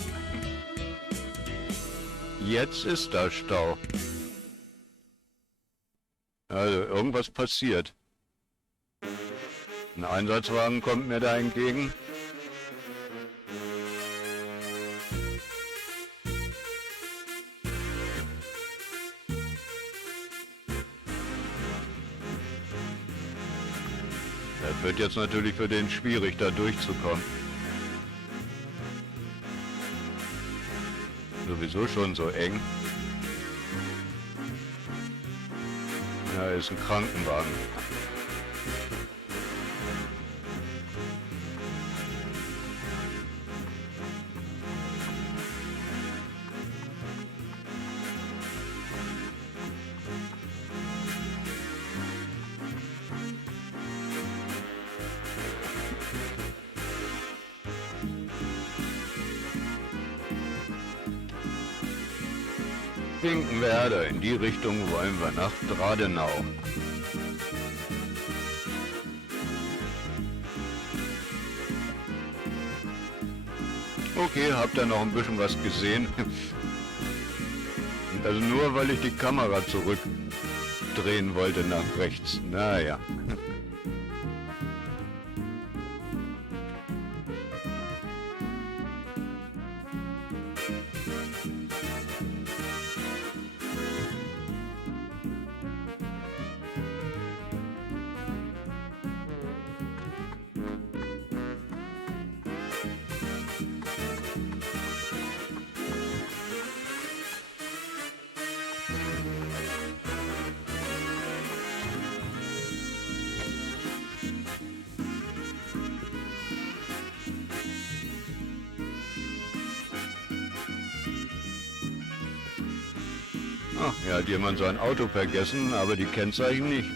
Jetzt ist da Stau. Also, irgendwas passiert. Ein Einsatzwagen kommt mir da entgegen. Wird jetzt natürlich für den schwierig, da durchzukommen. Sowieso schon so eng. Ja, ist ein Krankenwagen. Finkenwerder, in die Richtung wollen wir nach Dradenau. Okay, habt ihr noch ein bisschen was gesehen? Also nur weil ich die Kamera zurückdrehen wollte nach rechts. Naja. Ach, hier hat jemand sein Auto vergessen, aber die Kennzeichen nicht.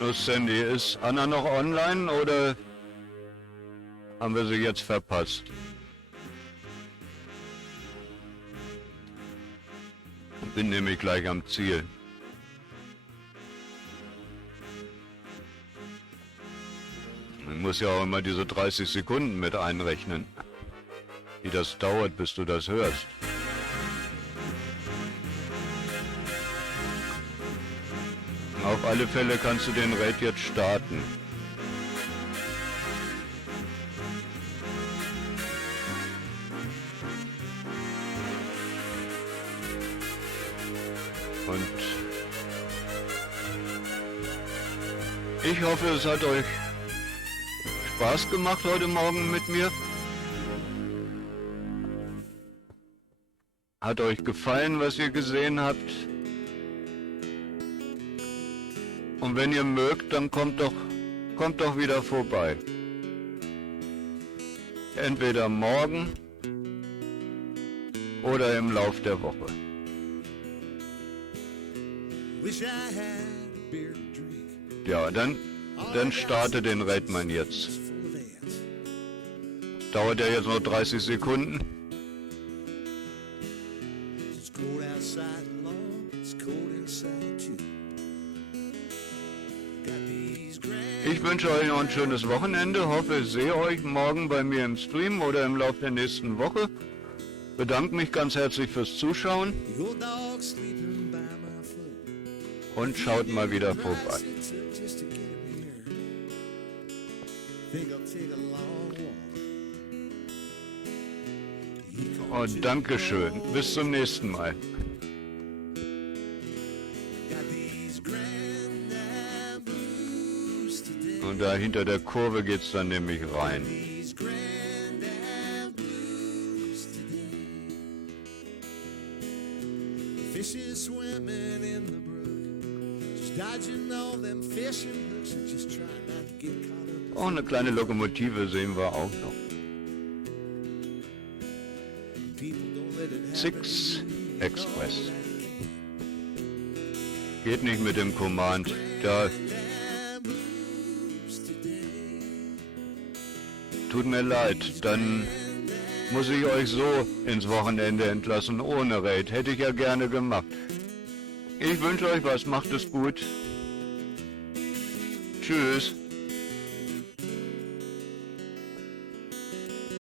Los, Sandy, ist Anna noch online oder haben wir sie jetzt verpasst? Bin nämlich gleich am Ziel. Man muss ja auch immer diese 30 Sekunden mit einrechnen, wie das dauert, bis du das hörst. Auf alle Fälle kannst du den Raid jetzt starten. Und ich hoffe, es hat euch Spaß gemacht heute Morgen mit mir. Hat euch gefallen, was ihr gesehen habt? Und wenn ihr mögt, dann kommt doch wieder vorbei. Entweder morgen oder im Lauf der Woche. Wish I had a beer to drink. Ja, dann starte den Raidman jetzt. Full of ants. Dauert ja jetzt noch 30 Sekunden. It's cold outside long, it's cold inside too. Got these grand Ich wünsche euch noch ein schönes Wochenende. Hoffe, ich sehe euch morgen bei mir im Stream oder im Laufe der nächsten Woche. Bedanke mich ganz herzlich fürs Zuschauen the old dog sleeping by my foot. und schaut mal wieder vorbei. Nights it took just to get here. Think I'll take a long walk. Und Dankeschön. Bis zum nächsten Mal. Got these grand blues today. Und da hinter der Kurve geht's dann nämlich rein. These grand blues today. Fishes swimming in the brook, just dodging all them fishing hooks and just trying not to get caught up. Auch eine kleine Lokomotive sehen wir auch noch. People don't let it happen. Six Express. Geht nicht mit dem Command. Da Grand blues tut mir leid. Dann muss ich euch so ins Wochenende entlassen, ohne Raid. Hätte ich ja gerne gemacht. Ich wünsche euch was, macht es gut. Tschüss.